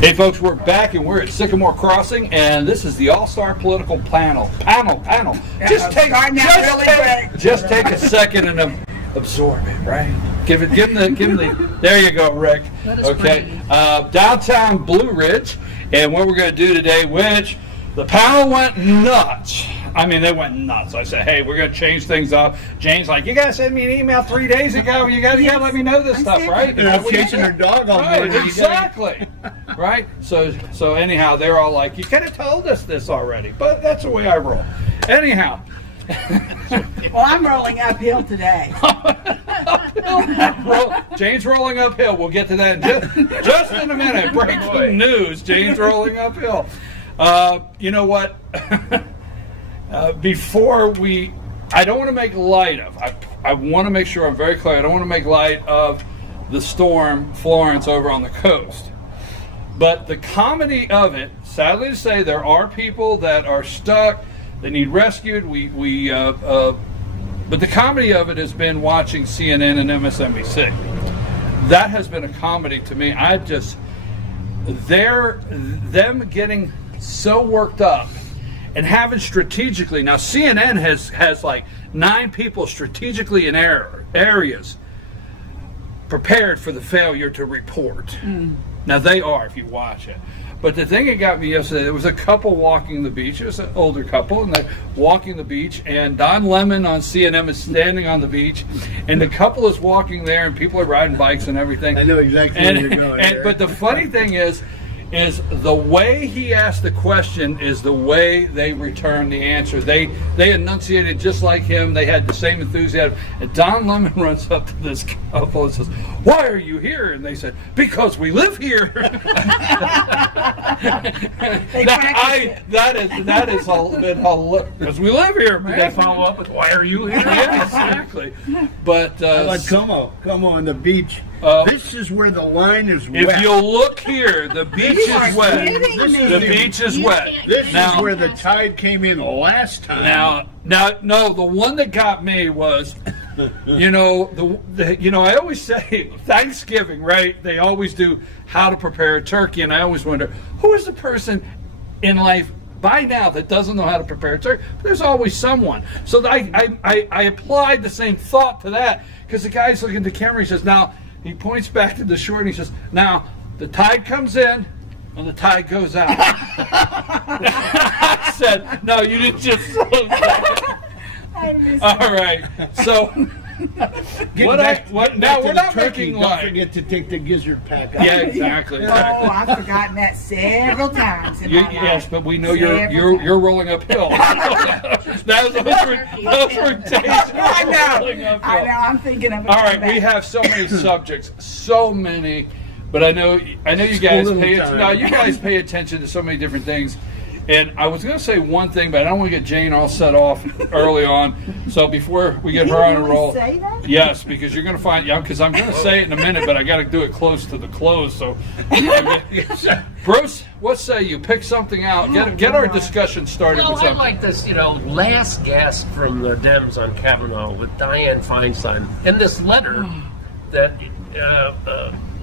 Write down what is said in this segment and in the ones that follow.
Hey folks, we're back and we're at Sycamore Crossing, and this is the All-Star Political Panel. Just take a second and absorb it, right? Give him the. There you go, Rick. Okay, downtown Blue Ridge, and what we're going to do today, which the panel went nuts. I mean, they went nuts. I said, hey, we're going to change things up. Jane's like, you got to send me an email 3 days ago. You got to let me know this stuff, right? They're chasing their dog all morning. Right, exactly. Right? So anyhow, they're all like, you could have told us this already. But that's the way I roll. Anyhow. Well, I'm rolling uphill today. Jane's rolling uphill. We'll get to that just in a minute. Breaking news. Jane's rolling uphill. You know what? Before I don't want to make light of, I want to make sure I'm very clear, I don't want to make light of the storm Florence over on the coast. But the comedy of it, sadly to say, there are people that are stuck, they need rescued. But the comedy of it has been watching CNN and MSNBC. That has been a comedy to me. Them getting so worked up and having strategically, now CNN has like 9 people strategically in areas prepared for the failure to report. Now they are, if you watch it. But the thing that got me yesterday, there was a couple walking the beach. It was an older couple, and they're walking the beach, and Don Lemon on CNN is standing on the beach, and the couple is walking there, and people are riding bikes and everything. I know exactly where you're going. But the funny thing is the way he asked the question is the way they returned the answer. They enunciated just like him. They had the same enthusiasm. And Don Lemon runs up to this couple and says, "Why are you here?" And they said, "Because we live here." that is all because we live here, man. Did they follow up with, "Why are you here?" Yeah, exactly. But like, come on the beach. This is where the line is wet. If you'll look here, the beach is wet. The beach is wet. This is where the tide came in last time. No, the one that got me was, I always say Thanksgiving, right? They always do how to prepare a turkey, and I always wonder, who is the person in life by now that doesn't know how to prepare a turkey? But there's always someone. So I applied the same thought to that, because the guy's looking at the camera, he says, now, he points back to the shore and he says, now, the tide comes in and the tide goes out. I said, no, you didn't just say that. All right. So, we're not making light. Don't forget to take the gizzard pack out. Yeah, exactly. Oh, I've forgotten that several times in my life. Yes, but we know you're rolling uphill. those were days. I know. I'm thinking of it. All right, we have so many subjects, so many, but I know you guys pay attention to so many different things. And I was going to say one thing, but I don't want to get Jane all set off early on. So before we get her on a roll, say that? yes, because you're going to find, because I'm going to say it in a minute, but I got to do it close to the close. So, Bruce, what say you? Pick something out. Get our discussion started with something. I like this, last gasp from the Dems on Kavanaugh with Dianne Feinstein, and this letter that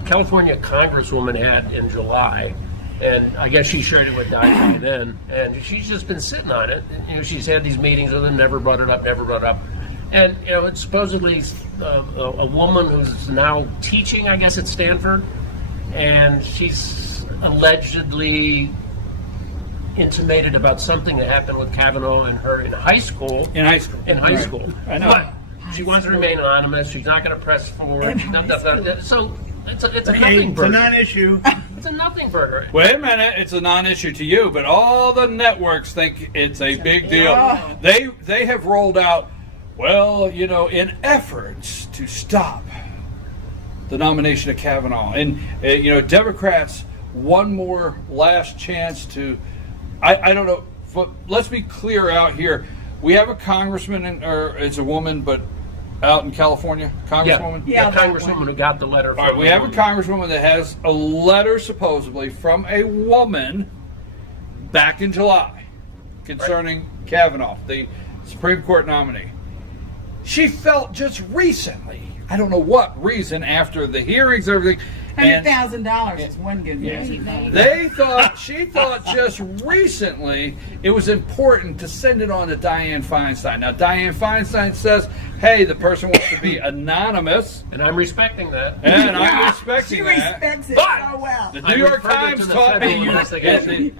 California Congresswoman had in July. And I guess she shared it with Diane then, and she's just been sitting on it. She's had these meetings with them, never brought it up. And it's supposedly a woman who's now teaching, I guess, at Stanford, and she's allegedly intimated about something that happened with Kavanaugh and her in high school. In high school. I know. But she wants to remain anonymous. She's not going to press forward. So it's a nothing burger. It's a non-issue. It's a nothing burger. Wait a minute, it's a non-issue to you, but all the networks think it's a big deal. They have rolled out, in efforts to stop the nomination of Kavanaugh. And, Democrats, one more last chance to, I don't know, but let's be clear out here. We have a congressman, or it's a woman, but out in California, congresswoman? Yeah, congresswoman who got the letter. All right, we have a congresswoman that has a letter supposedly from a woman back in July concerning Kavanaugh, the Supreme Court nominee. She felt just recently, I don't know what reason, after the hearings and everything, $100,000 is one good reason. She thought just recently it was important to send it on to Dianne Feinstein. Now, Dianne Feinstein says, hey, the person wants to be anonymous. And I'm respecting that. And I'm respecting that. She respects it so well. The New York Times taught me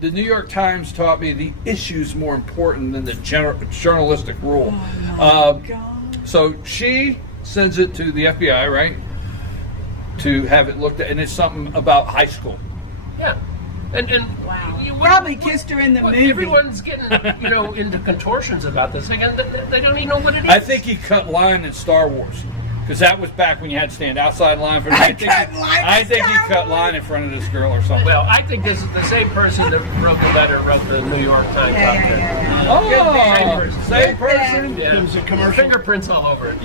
the New York Times taught me the issue's more important than the journalistic rule. Oh, my God. So she sends it to the FBI, right? To have it looked at, and it's something about high school. Yeah. And wow. Probably kissed her in the movie. Everyone's getting into contortions about this thing, and they don't even know what it is. I think he cut line in Star Wars. Because that was back when you had to stand outside line for. I think he cut line in front of this girl or something. Well, I think this is the same person that wrote the letter, wrote the New York Times. Same person. Yeah. It was a commercial. Fingerprints all over it.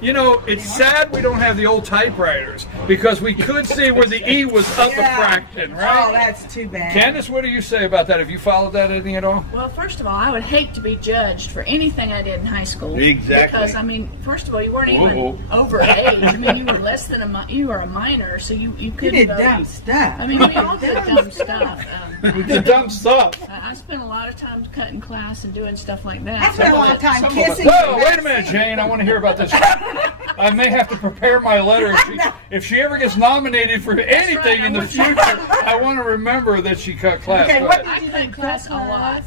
You know, it's sad we don't have the old typewriters because we could see where the E was up a fraction, right? Oh, that's too bad. Candace, what do you say about that? Have you followed that any at all? Well, first of all, I would hate to be judged for anything I did in high school. Exactly. Because, I mean, first of all, you weren't even over age. I mean, you were less than you were a minor, so you couldn't. You did dumb stuff. I mean, we all did dumb stuff. We did dumb stuff. I spent a lot of time cutting class and doing stuff like that. I spent a lot of time kissing. Whoa, wait a minute, Jane. I want to hear about this. I may have to prepare my letter. If she ever gets nominated for anything in the future, I want to remember that she cut class. Okay, what did I you cut do? class a lot.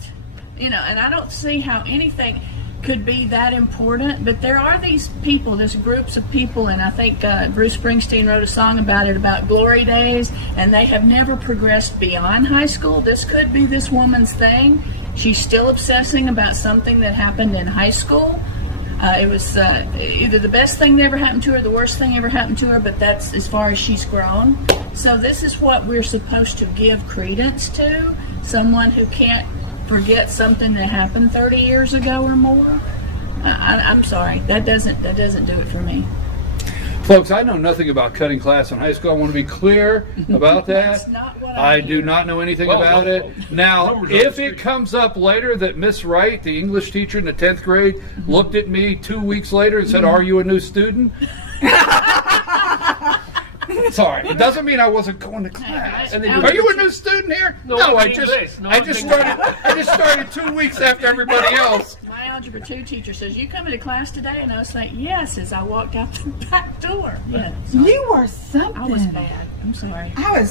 And I don't see how anything could be that important, but there are these people, there's groups of people, and I think Bruce Springsteen wrote a song about it, about glory days, and they have never progressed beyond high school. This could be this woman's thing. She's still obsessing about something that happened in high school. It was either the best thing that ever happened to her, the worst thing ever happened to her, but that's as far as she's grown. So this is what we're supposed to give credence to, someone who can't forget something that happened 30 years ago or more. I'm sorry, that doesn't do it for me. Folks, I know nothing about cutting class in high school. I want to be clear about that. That's not what I do not know anything about it. Now, if it comes up later that Miss Wright, the English teacher in the 10th grade, looked at me 2 weeks later and said, "Are you a new student?" Sorry, it doesn't mean I wasn't going to class. Are you a new student here? No, I just started 2 weeks after everybody else. My Algebra 2 teacher says, "You coming to class today?" And I was like, "Yes," as I walked out the back door. Yeah, you were something. I was bad. I'm sorry. I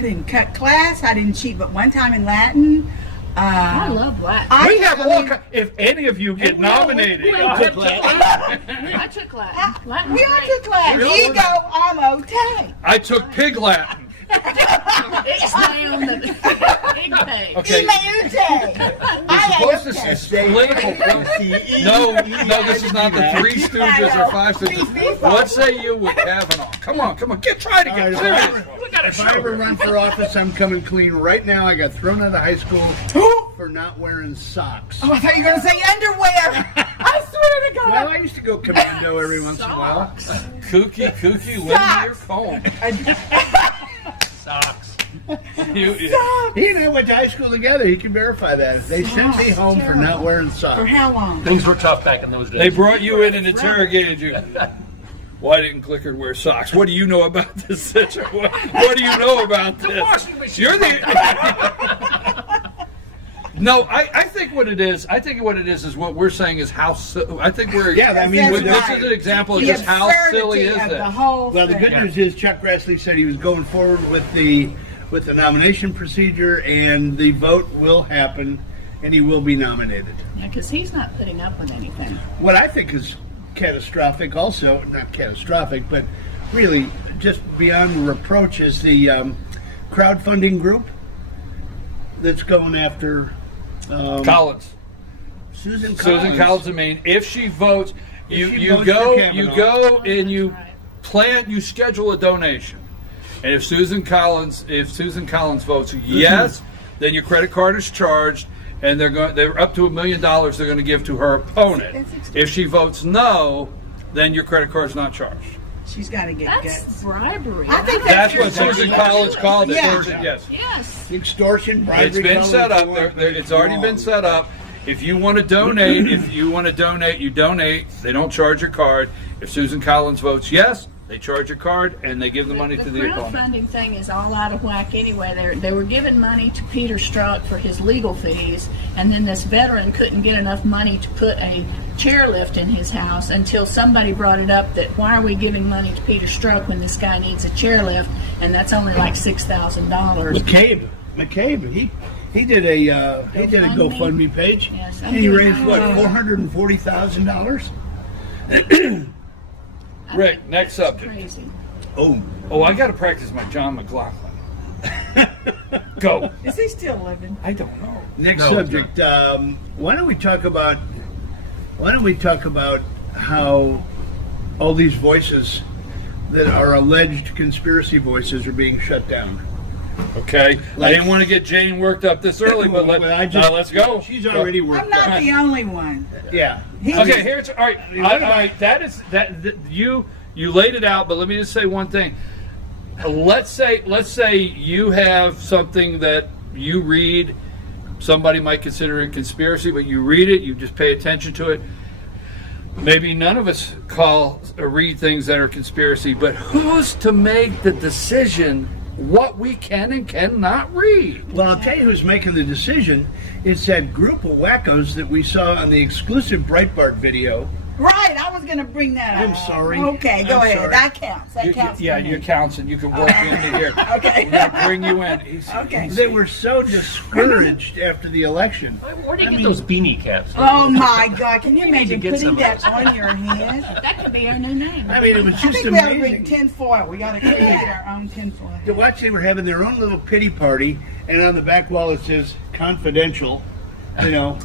didn't cut class. I didn't cheat, but one time in Latin. I love Latin. We have all kinds. If any of you get nominated, I took Latin. I took Latin. We all took Latin. Ego, amo, te. I took Pig Latin. It's down the big page. Okay. You're supposed to say political. No, this is not the Three Stooges or Five Stooges. What say you with Kavanaugh? Come on, try to get serious. If I ever run for office, I'm coming clean. Right now, I got thrown out of high school for not wearing socks. Oh, I thought you were going to say underwear. I swear to God. Well, I used to go commando every once in a while. Kooky, lend me your comb. Socks. He and I went to high school together. He can verify that. They sent me home for not wearing socks. For how long? Things were tough back in those days. They brought you in and interrogated you. Why didn't Clicker wear socks? What do you know about this situation? What do you know about this? You're the. No, I think what it is. I think what it is what we're saying is how. I think we're. Yeah, I mean, this is an example of just how silly is it. Well, the good news is Chuck Grassley said he was going forward with the nomination procedure, and the vote will happen, and he will be nominated. Yeah, because he's not putting up with anything. What I think is catastrophic, also not catastrophic, but really just beyond reproach, is the crowdfunding group that's going after. Collins. Susan Collins, I mean, if she votes, you go and you plan, you schedule a donation. And if Susan Collins votes yes, then your credit card is charged, and they're up to $1 million they're going to give to her opponent. If she votes no, then your credit card is not charged. She's got to get That's bribery. I think that's what Susan Collins called it. Yeah. Yes. Extortion, bribery. It's been set up. It's already been set up. If you want to donate, you donate. They don't charge your card. If Susan Collins votes yes, They charge a card, and they give the money to the opponent. The crowdfunding thing is all out of whack anyway. They were giving money to Peter Strzok for his legal fees, and then this veteran couldn't get enough money to put a chairlift in his house until somebody brought it up that why are we giving money to Peter Strzok when this guy needs a chairlift, and that's only like $6,000. McCabe, he did a GoFundMe page, yes, and he raised what, $440,000. Rick, next subject. Crazy. Oh, I got to practice my John McLaughlin. Go. Is he still living? I don't know. next subject. Why don't we talk about how all these voices that are alleged conspiracy voices are being shut down? Okay. I didn't want to get Jane worked up this early, but let's go. She's already worked up. I'm not the only one. Yeah. Okay, here's all right. All right, that you laid it out, but let me just say one thing. Let's say you have something that you read, somebody might consider it conspiracy, but you read it, you just pay attention to it. Maybe none of us call or read things that are conspiracy, but who's to make the decision what we can and cannot read? Well, I'll tell you who's making the decision. It's that group of wackos that we saw on the exclusive Breitbart video. Right, I was going to bring that up. I'm sorry. Okay, go ahead. Sorry. That counts. That counts. Yeah, for me. you counts, and you can work into here. Okay. We're gonna bring you in. Easy, Okay. easy. They were so discouraged after the election. Where do you get those beanie caps? Oh my God! Can you imagine get putting some that on your head? That could be our new name. I mean, it was I just think we ought to bring amazing. tinfoil. We got to create our own tinfoil. To watch, they were having their own little pity party, and on the back wall it says "confidential,"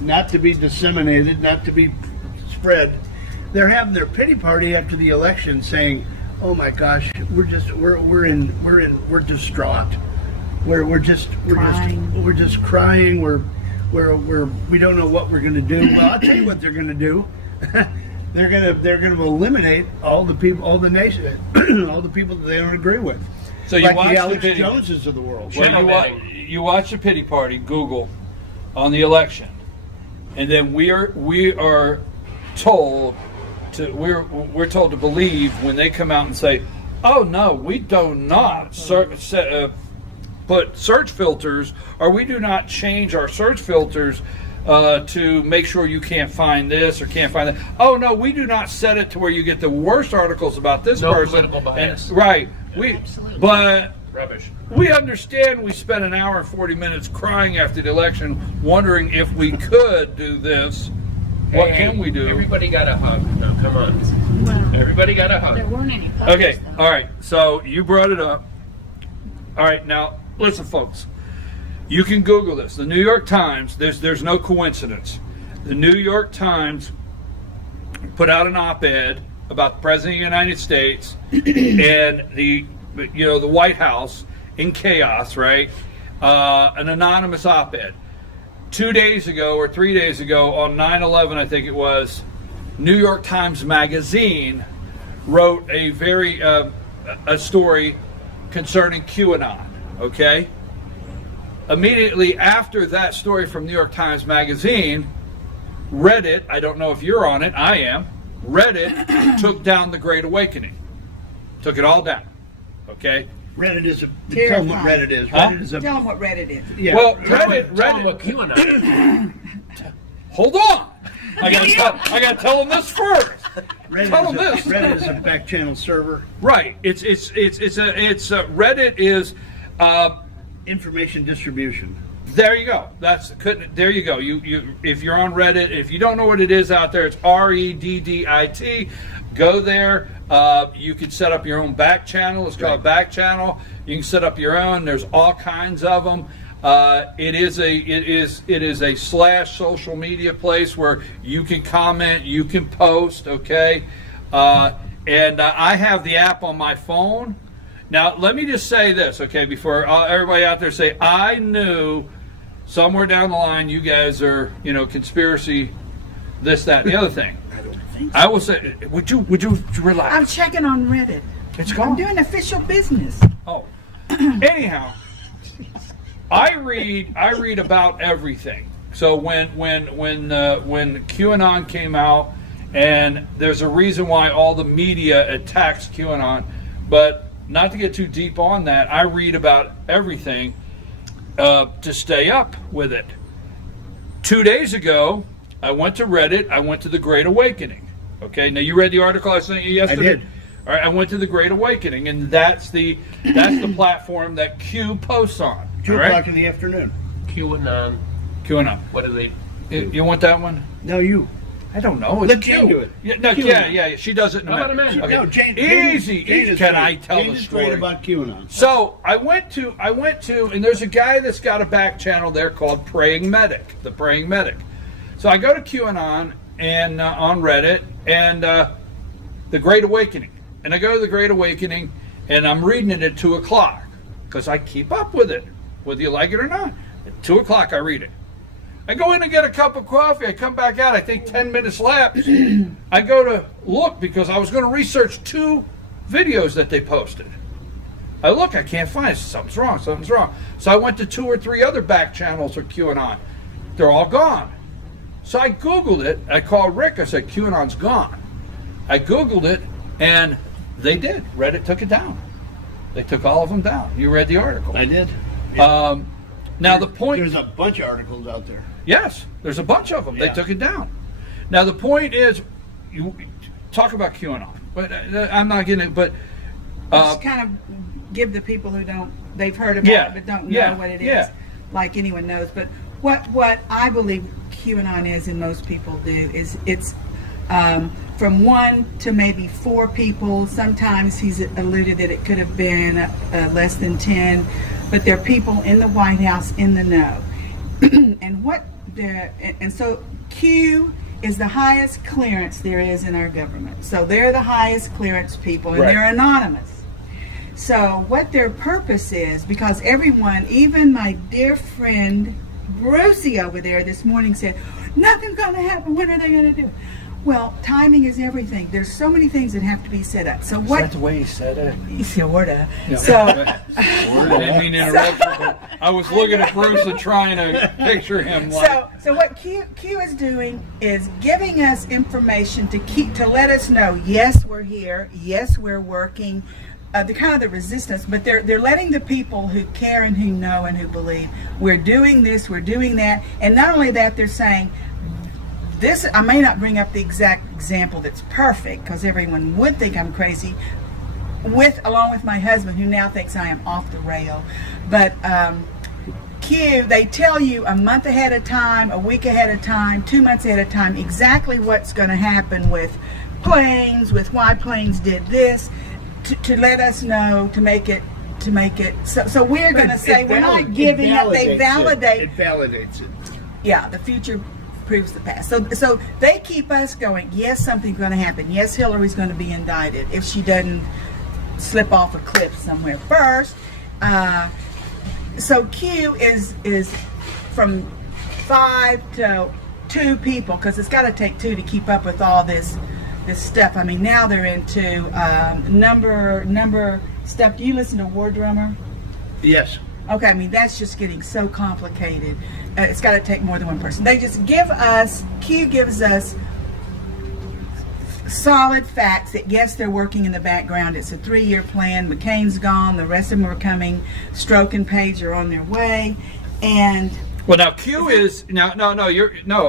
not to be disseminated, not to be spread. They're having their pity party after the election, saying, "Oh my gosh, we're distraught. We're just crying. We don't know what we're going to do." Well, I'll tell you what they're going to do. They're going to eliminate all the people, all the nation, all the people that they don't agree with. So you like watch the Alex pity. Joneses of the world. Well, you watch the pity party. Google on the election, and then we are told to we're told to believe when they come out and say, "Oh no, we do not put search filters, or we do not change our search filters to make sure you can't find this or can't find that. Oh no, we do not set it to where you get the worst articles about this person." Political bias. Right. Absolutely. But Rubbish. we understand we spent an hour and 40 minutes crying after the election, wondering if we could do this. What can we do? Everybody got a hug. No, come on. Well, Everybody got a hug. there weren't any publics, Okay, though. all right. So you brought it up. All right, now listen, folks. You can Google this. The New York Times. There's no coincidence. The New York Times put out an op-ed about the President of the United States and the White House in chaos. Right, an anonymous op-ed. 2 days ago or 3 days ago, on 9/11, I think it was, New York Times Magazine wrote a very a story concerning QAnon. Okay. Immediately after that story from New York Times Magazine, Reddit, I don't know if you're on it, I am, Reddit took down the Great Awakening. Took it all down. Okay? Reddit is a Terrifying. tell them what Reddit is. Huh? Reddit is a Tell them what Reddit is. yeah. Well, Tell them Reddit. what QAnon. Hold on. I gotta tell them this first. Reddit is a back channel server. Right. It's Reddit is. Information distribution. There you go. There you go. You if you're on Reddit, if you don't know what it is out there, it's Reddit. Go there. You can set up your own back channel. It's called back channel. You can set up your own. There's all kinds of them. It is a / social media place where you can comment, you can post. Okay, and I have the app on my phone. Now, let me just say this, okay, before everybody out there say, I knew somewhere down the line you guys are, conspiracy, this, that, and the other thing. I don't think so. I will say, would you relax? I'm checking on Reddit. It's I'm gone. doing official business. Oh. Anyhow, I read about everything. So when QAnon came out, and there's a reason why all the media attacks QAnon, But not to get too deep on that, I read about everything to stay up with it. 2 days ago, I went to Reddit. I went to the Great Awakening. Okay, now you read the article I sent you yesterday? I did. All right, I went to the Great Awakening, and that's the platform that Q posts on. 2 o'clock in the afternoon. QAnon. QAnon. What do they? You want that one? No, you. I don't know. It's Let Jane do it. Yeah, no, yeah. She does it in a minute. Okay. No, Jane. Easy. Jane is Can great. I tell Jane the is story? great about QAnon. So I went to, and there's a guy that's got a back channel there called Praying Medic, the Praying Medic. So I go to QAnon and on Reddit and the Great Awakening, and I go to the Great Awakening, and I'm reading it at 2 o'clock because I keep up with it, whether you like it or not. At 2 o'clock, I read it. I go in and get a cup of coffee. I come back out. I think 10 minutes lapse. I go to look because I was going to research 2 videos that they posted. I look, I can't find it. Something's wrong. So I went to 2 or 3 other back channels for QAnon. They're all gone. So I Googled it. I called Rick. I said, QAnon's gone. I Googled it, and they did. Reddit took it down. They took all of them down. You read the article. I did. Yeah. Now the point... There's a bunch of articles out there. Yes, there's a bunch of them. Yeah. They took it down. Now the point is, you talk about QAnon, but I'm not getting it. But just kind of give the people who they've heard about it but don't know what it is, like anyone knows. But what I believe QAnon is, and most people do, is it's from 1 to maybe 4 people. Sometimes he's alluded that it could have been less than 10, but they're people in the White House in the know. And so Q is the highest clearance there is in our government. So they're the highest clearance people, and they're anonymous. So what their purpose is, because everyone, even my dear friend Brucey over there this morning said, nothing's going to happen. When are they going to do it? Well, timing is everything. There's so many things that have to be set up. So what? That's the way he said it. Sorta. No. So. I didn't mean to interrupt you, but I was looking at Bruce and trying to picture him. Like, So what Q is doing is giving us information to let us know. Yes, we're here. Yes, we're working. The kind of the resistance, but they're letting the people who care and who know and who believe, we're doing this, we're doing that, and not only that, they're saying. This, I may not bring up the exact example that's perfect because everyone would think I'm crazy, along with my husband who now thinks I am off the rail. But Q, they tell you a month ahead of time, a week ahead of time, 2 months ahead of time, exactly what's going to happen with planes, with why planes did this, to let us know, to make it. So we're going to say we're not giving it. They validate. It validates it. Yeah, the future proves the past. So they keep us going, yes, something's going to happen. Yes, Hillary's going to be indicted if she doesn't slip off a cliff somewhere first. So Q is from 5 to 2 people, because it's got to take 2 to keep up with all this stuff. I mean, now they're into number stuff. Do you listen to War Drummer? Yes. Okay, I mean, that's just getting so complicated. It's got to take more than one person. They just give us, Q gives us solid facts that, yes, they're working in the background. It's a 3-year plan. McCain's gone. The rest of them are coming. Stroke and Page are on their way. And... Well, now Q is no.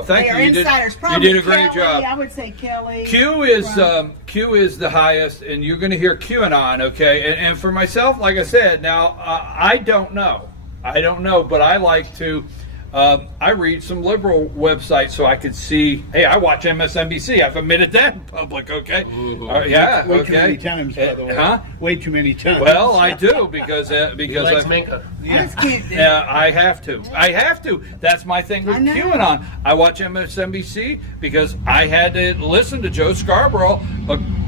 Thank you. You did a great job. I would say Kelly. Q is the highest, and you're going to hear QAnon, okay? And for myself, like I said, now I don't know, but I like to. I read some liberal websites so I could see. Hey, I watch MSNBC. I've admitted that in public. Okay. Yeah. Way okay. too many times, by the way. Huh? Way too many times. Well, I do because Minka. I have to. That's my thing with QAnon. I watch MSNBC because I had to listen to Joe Scarborough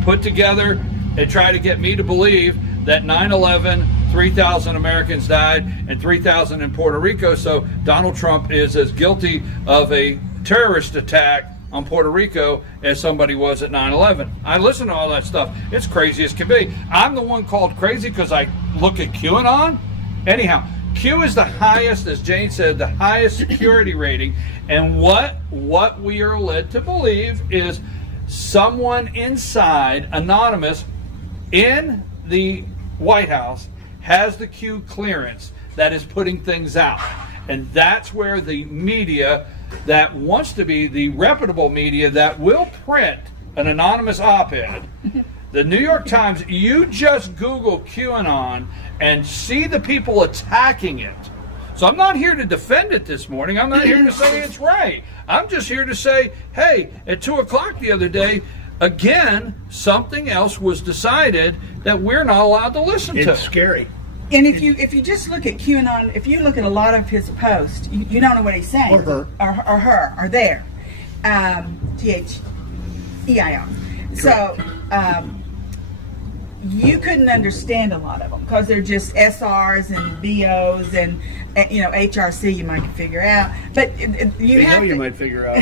put together and try to get me to believe that 9/11, 3,000 Americans died and 3,000 in Puerto Rico. So Donald Trump is as guilty of a terrorist attack on Puerto Rico as somebody was at 9/11. I listen to all that stuff. It's crazy as can be. I'm the one called crazy because I look at QAnon. Anyhow, Q is the highest, as Jane said, the highest security rating. And what we are led to believe is someone inside, anonymous, in the White House has the Q clearance that is putting things out. And that's where the media that wants to be the reputable media that will print an anonymous op-ed, the New York Times, you just Google QAnon and see the people attacking it. So I'm not here to defend it this morning. I'm not here to say it's right. I'm just here to say, hey, at 2 o'clock the other day, again, something else was decided that we're not allowed to listen to. It's scary. And if you just look at QAnon, if you look at a lot of his posts, you don't know what he's saying. Or her. Or her, or there. T-H-E-I-R. So, you couldn't understand a lot of them because they're just SRs and BOs and HRC you might figure out, but you might figure out.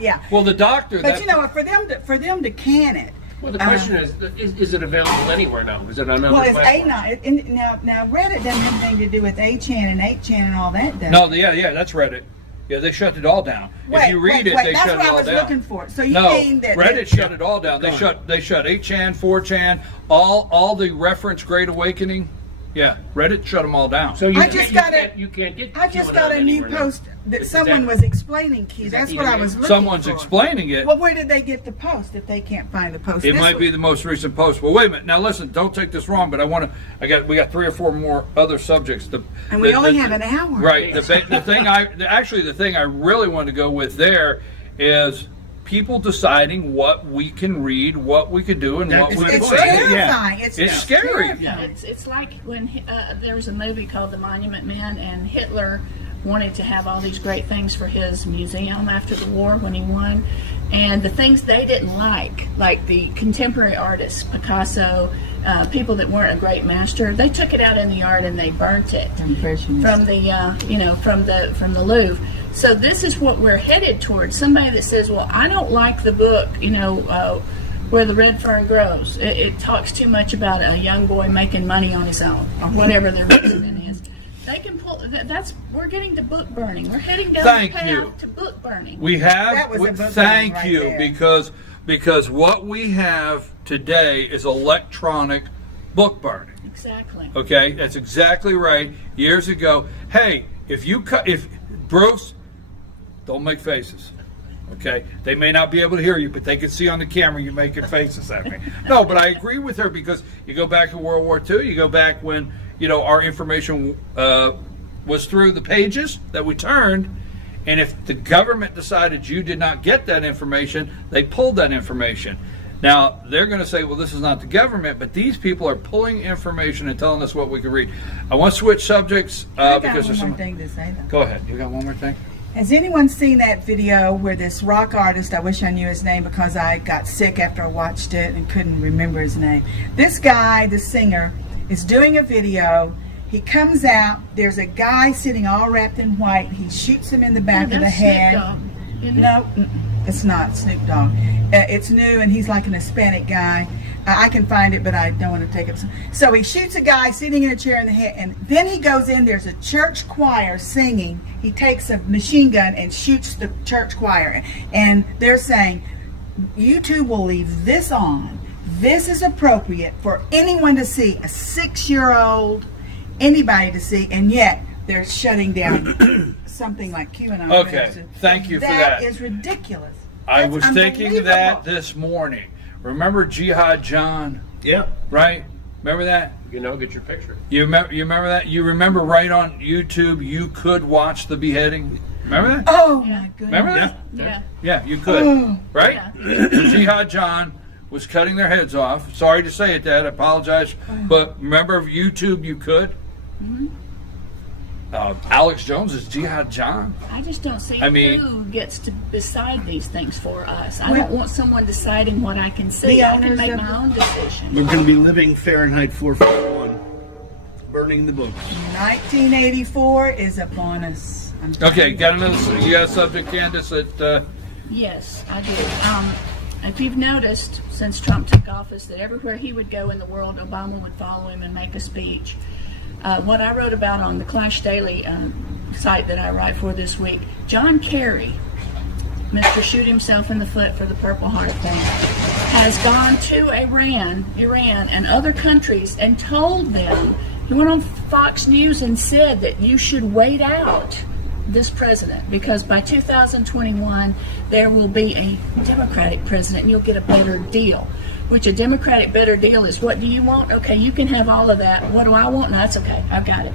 Yeah. Well, the doctor. But for them to can it. Well, the question is it available anywhere now? Is it on other platforms? Now Reddit doesn't have anything to do with 8chan and 8chan and all that, does No, it? yeah, that's Reddit. Yeah, they shut it all down. If you read it, they shut it all down. That's what I was looking for. So you mean that Reddit shut it all down. They shut 8chan, 4chan, all the reference Great Awakening. Yeah, Reddit shut them all down. So you I just got a new anywhere post that someone was explaining Q. That's what I was looking Someone's for. explaining it. Well, where did they get the post if they can't find the post? It might be the most recent post. Well, wait a minute. Now listen, don't take this wrong, but we got 3 or 4 more other subjects. And we only have an hour. Right. The thing I really want to go with there is people deciding what we can read, what we could do, and what we can It's say. terrifying. Yeah. It's scary. Yeah, it's like when there was a movie called The Monument Men, and Hitler wanted to have all these great things for his museum after the war when he won, and the things they didn't like the contemporary artists, Picasso, people that weren't a great master, they took it out in the yard and they burnt it from the Louvre. So this is what we're headed towards. Somebody that says, well, I don't like the book, Where the Red Fern Grows. It talks too much about a young boy making money on his own, or whatever their reason is. They can pull. We're getting to book burning. We're heading down the path to book burning. We have. That was a book thank burning you, right because what we have today is electronic book burning. Exactly. Okay, that's exactly right. Years ago, hey, if Bruce, don't make faces. Okay, they may not be able to hear you, but they can see on the camera you making faces at me. No, but I agree with her, because you go back to World War II, you go back when our information was through the pages that we turned, and if the government decided you did not get that information, they pulled that information. Now they're going to say, well, this is not the government, but these people are pulling information and telling us what we can read. I want to switch subjects because there's some. Thing to say, though. Go ahead. You got one more thing? Has anyone seen that video where this rock artist, I wish I knew his name because I got sick after I watched it and couldn't remember his name. This guy, the singer, is doing a video. He comes out, there's a guy sitting all wrapped in white. He shoots him in the back of the head. No, it's not Snoop Dogg. It's new, and he's like an Hispanic guy. I can find it, but I don't want to take it. So he shoots a guy sitting in a chair in the head, and then he goes in, there's a church choir singing. He takes a machine gun and shoots the church choir. And they're saying, YouTube will leave this on. This is appropriate for anyone to see, a 6-year-old, anybody to see, and yet they're shutting down something like QAnon. Okay, thank you for that. That is ridiculous. I was thinking that this morning. Remember Jihad John? Yeah. Right? Remember that? Get your picture. You remember that? You remember right on YouTube you could watch the beheading? Remember that? Oh my goodness. Remember that? Yeah. Yeah, you could. Oh. Right? Yeah. Jihad John was cutting their heads off. Sorry to say it, Dad. I apologize. But remember YouTube you could? Mm-hmm. Alex Jones is Jihad John. I just don't see who gets to decide these things for us. I don't want someone deciding what I can see. I can make my own decision. We're going to be living Fahrenheit 451, burning the books. 1984 is upon us. Okay, you got a subject, Candace, that... Yes, I do. If you've noticed, since Trump took office, that everywhere he would go in the world, Obama would follow him and make a speech. What I wrote about on the Clash Daily site that I write for this week, John Kerry Mr. Shoot himself in the foot for the Purple Heart thing, has gone to Iran and other countries and told them, he went on Fox News and said that you should wait out this president because by 2021 there will be a Democratic president and you'll get a better deal. Which a Democratic better deal is, what do you want? Okay, you can have all of that. What do I want? No, that's okay. I've got it.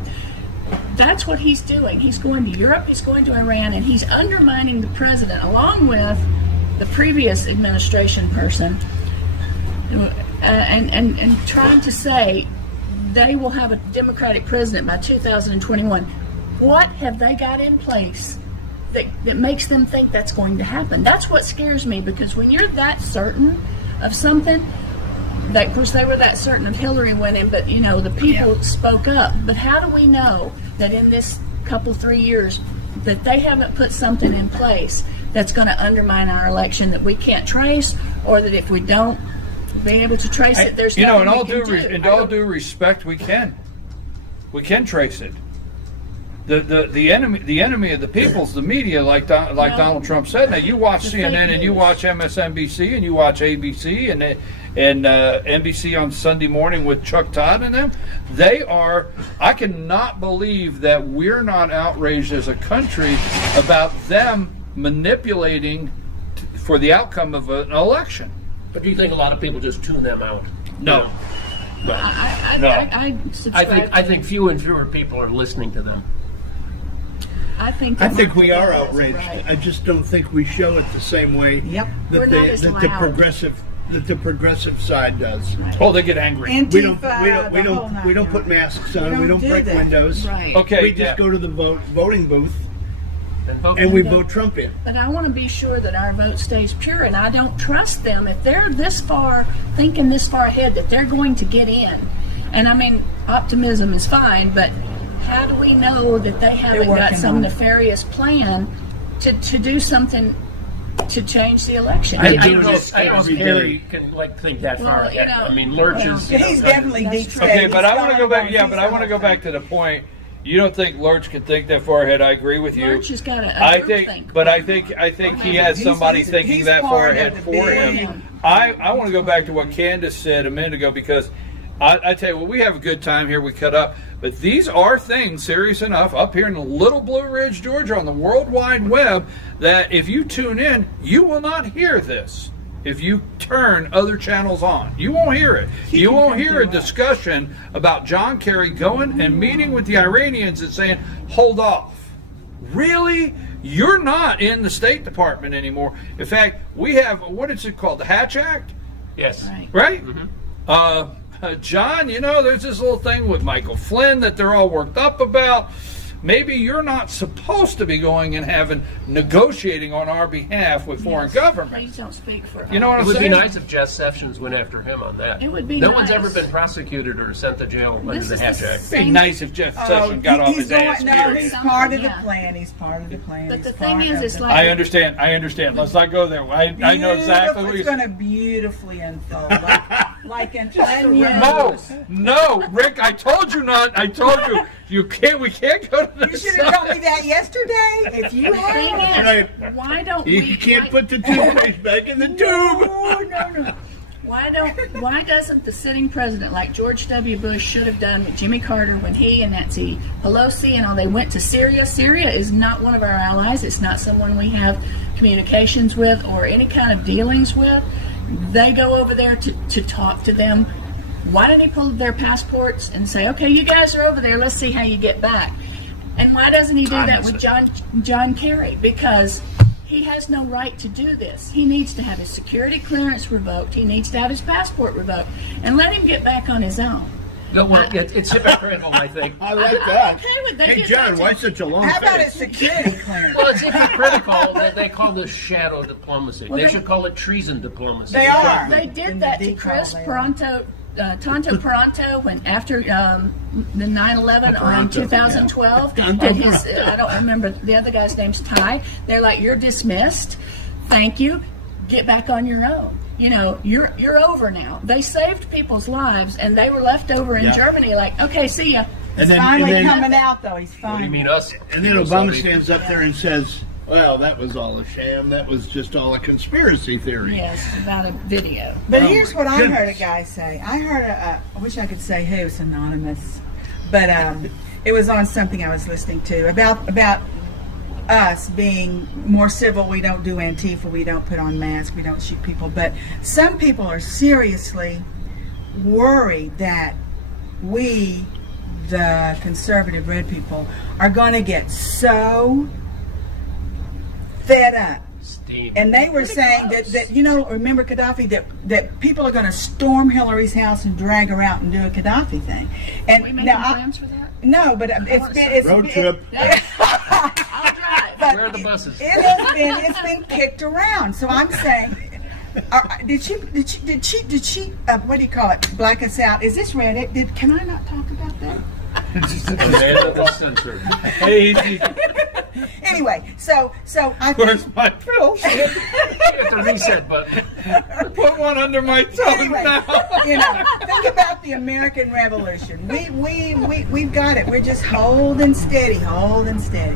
That's what he's doing. He's going to Europe, he's going to Iran, and he's undermining the president along with the previous administration person and trying to say they will have a Democratic president by 2021. What have they got in place that makes them think that's going to happen? That's what scares me, because when you're that certain of something, that, of course, they were that certain of Hillary winning, but, you know, the people spoke up. But how do we know that in this couple, 3 years, that they haven't put something in place that's going to undermine our election that we can't trace, or that if we don't be able to trace it, there's nothing in all we can do? In all due respect, we can trace it. The enemy of the people is the media, like Donald Trump said. Now you watch CNN and you watch MSNBC and you watch ABC and NBC on Sunday morning with Chuck Todd and them. They are. I cannot believe that we're not outraged as a country about them manipulating for the outcome of an election. But do you think a lot of people just tune them out? No. No. I think fewer and fewer people are listening to them. I think we are outraged. Right. I just don't think we show it the same way that the progressive side does. Right. Oh, they get angry. Antifa, we don't put masks on. We don't break windows. Right. Okay. We just go to the voting booth and we vote Trump in. But I want to be sure that our vote stays pure, and I don't trust them if they're this far thinking this far ahead that they're going to get in. And I mean, optimism is fine, but how do we know that they haven't got some nefarious plan to do something to change the election? I don't know if Harry can think that far ahead. I mean, Lurch is. He's definitely deep state. Okay, but I want to go back. Yeah, but I want to go back to the point. You don't think Lurch can think that far ahead? I agree with you. Lurch has got I think he has somebody thinking that far ahead for him. I want to go back to what Candace said a minute ago, because I tell you what, we have a good time here. We cut up. But these are things serious enough up here in the Little Blue Ridge, Georgia, on the World Wide Web, that if you tune in, you will not hear this. If you turn other channels on, you won't hear it. You won't hear a discussion about John Kerry going and meeting with the Iranians and saying, hold off. Really? You're not in the State Department anymore. In fact, we have, what is it called, the Hatch Act? Yes. Right? Mm-hmm. John, you know, there's this little thing with Michael Flynn that they're all worked up about. Maybe you're not supposed to be going and negotiating on our behalf with foreign governments. Please don't speak for us. You know what I'm saying? It would be nice if Jeff Sessions went after him on that. It would be nice. No one's ever been prosecuted or sent to jail under the Hatch Act. It would be nice if Jeff Sessions got off his ass. No, he's part of the plan. He's part of the plan. But the thing is, it's like... I understand. Let's not go there. I know exactly what you're saying. It's going to beautifully unfold. Like an onion. No, Rick, I told you not. I told you. We can't go to the You should have told me that yesterday. If you had. Why don't you can't put the toothpaste back in the tube. No. Why doesn't the sitting president, like George W. Bush should have done with Jimmy Carter when he and Nancy Pelosi and all, they went to Syria? Syria is not one of our allies. It's not someone we have communications with or any kind of dealings with. They go over there to talk to them. Why don't he pull their passports and say, okay, you guys are over there, let's see how you get back? And why doesn't he do that with John Kerry? Because he has no right to do this. He needs to have his security clearance revoked. He needs to have his passport revoked. And let him get back on his own. No, well, it's hypocritical, I think. I like that. Okay with that. Hey, John, why such a long face? How about a security clearance? Well, it's hypocritical that they call this shadow diplomacy. They should call it treason diplomacy. They are. They did that to Chris Tonto Peranto when after the 9/11 on 2012. And his, I don't remember the other guy's name's Ty. They're like, you're dismissed. Thank you. Get back on your own. You know, you're over now. They saved people's lives, and they were left over in Germany. Like, okay, see ya. He's finally coming out, though. He's finally. What do you mean us? And then Obama stands up there and says, Well, that was all a sham. That was just all a conspiracy theory. Yes, about a video. But here's what I goodness. heard a guy say. I heard I wish I could say who, it's anonymous, but it was on something I was listening to about us being more civil. We don't do Antifa, we don't put on masks, we don't shoot people. But some people are seriously worried that we, the conservative red people, are going to get so fed up. And they were saying that you know, remember Gaddafi, that people are going to storm Hillary's house and drag her out and do a Gaddafi thing. And we making plans for that? No, but it's road trip. I'll drive. Where are the buses? It's been kicked around. So I'm saying, did she what do you call it? Black us out? Is this Reddit? Can I not talk about that? Anyway, so I think, Where's my pills? Hit the reset button. Put one under my tongue anyway, now. you know, think about the American Revolution. We've got it. We're just holding steady, holding steady.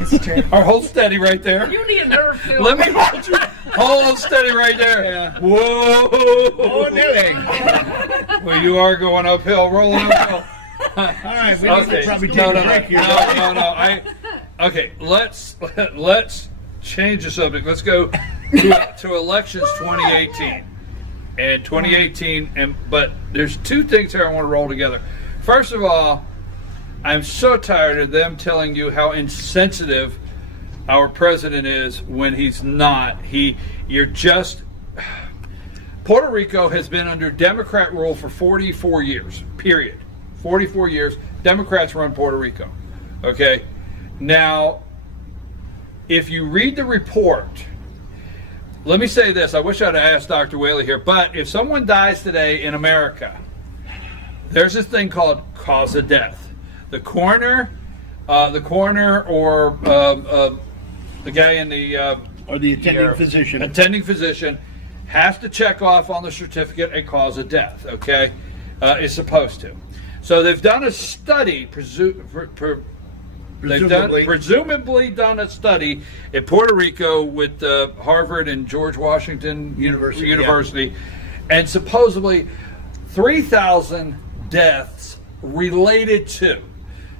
It's true. Or hold steady right there. You need a nerve pill. Let me hold you. Hold steady right there. Yeah. Whoa. Oh, doing. Well, you are going uphill, rolling uphill. All right, we need to probably take No. a break here. Okay, let's change the subject. Let's go to elections 2018 and 2018. But there's two things here I want to roll together. First of all, I'm so tired of them telling you how insensitive our president is when he's not. Puerto Rico has been under Democrat rule for 44 years, period. 44 years, Democrats run Puerto Rico. Okay? Now, if you read the report, let me say this. I wish I'd have asked Dr. Whaley here, but if someone dies today in America, there's this thing called cause of death. The coroner or the guy in the Or the attending physician. Attending physician has to check off on the certificate a cause of death. Okay, is supposed to. So they've done a study, presumably done a study in Puerto Rico with Harvard and George Washington University, and supposedly 3,000 deaths related to.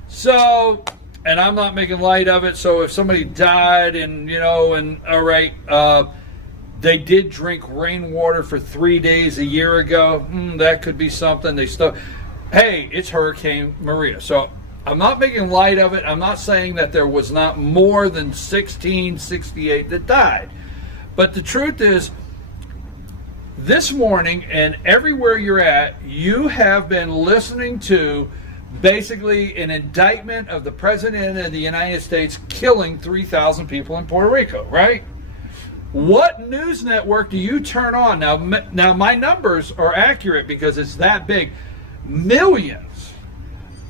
So, and I'm not making light of it. So if somebody died, and all right, they did drink rainwater for 3 days a year ago. That could be something. Hey, it's Hurricane Maria. So I'm not making light of it. I'm not saying that there was not more than 1668 that died. But the truth is, this morning and everywhere you're at, you have been listening to basically an indictment of the President of the United States killing 3,000 people in Puerto Rico, right? What news network do you turn on? Now my numbers are accurate because it's that big. Millions,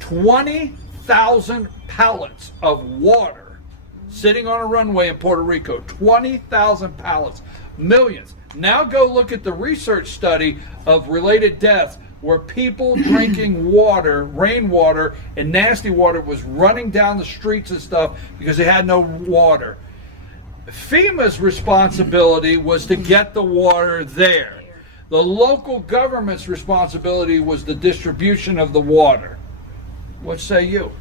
20,000 pallets of water sitting on a runway in Puerto Rico. 20,000 pallets, millions. Now go look at the research study of related deaths where people drinking water, rainwater, and nasty water was running down the streets and stuff because they had no water. FEMA's responsibility was to get the water there. The local government's responsibility was the distribution of the water. What say you?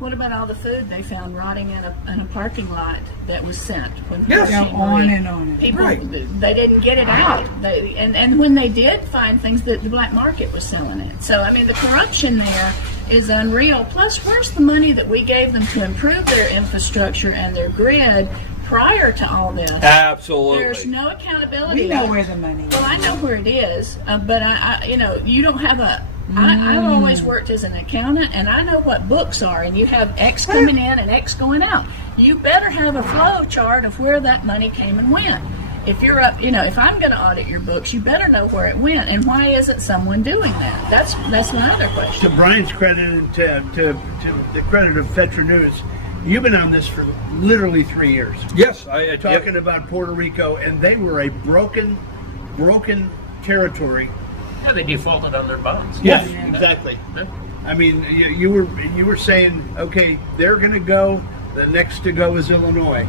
What about all the food they found rotting in a parking lot that was sent? When Yes. On and on. People, Right. They didn't get it out. And when they did find things, that the black market was selling it. So, I mean, the corruption there is unreal. Plus, where's the money that we gave them to improve their infrastructure and their grid prior to all this? Absolutely. There's no accountability. We know where the money is. Well, I know where it is, but you don't have a. I've always worked as an accountant, and I know what books are. And you have X coming in and X going out. You better have a flow chart of where that money came and went. If you're up, if I'm going to audit your books, you better know where it went. And why isn't someone doing that? That's my other question. To Brian's credit and to the credit of Fetra News, you've been on this for literally 3 years. Yes, Talking about Puerto Rico, and they were a broken territory. Yeah, they defaulted on their bonds. Yes, exactly. Yeah. I mean, you were saying, okay, they're going to go. The next to go is Illinois.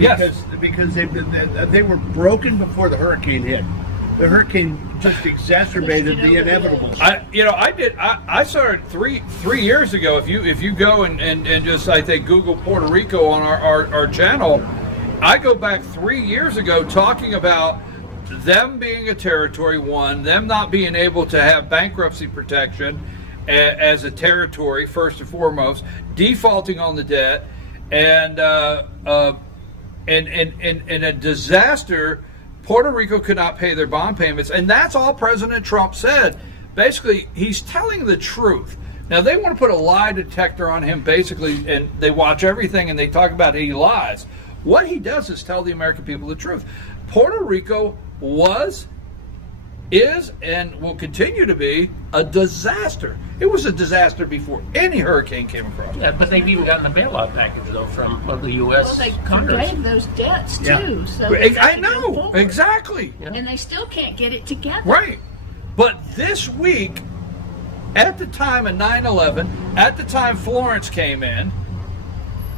Yes. Because they were broken before the hurricane hit. The hurricane just exacerbated the inevitable. I started three years ago. If you go and just, I think, Google Puerto Rico on our channel, I go back 3 years ago talking about them being a territory, one, them not being able to have bankruptcy protection as a territory, first and foremost, defaulting on the debt, and a disaster. Puerto Rico could not pay their bond payments, and that's all President Trump said. Basically, he's telling the truth. Now, they want to put a lie detector on him, basically, and they watch everything and they talk about he lies. What he does is tell the American people the truth. Puerto Rico is, and will continue to be a disaster. It was a disaster before any hurricane came across. Yeah, but they've even gotten a bailout package, though, from the U.S. Well, they forgave those debts, too. Yeah. So I know, exactly. Yeah. And they still can't get it together. Right. But this week, at the time of 9/11, at the time Florence came in,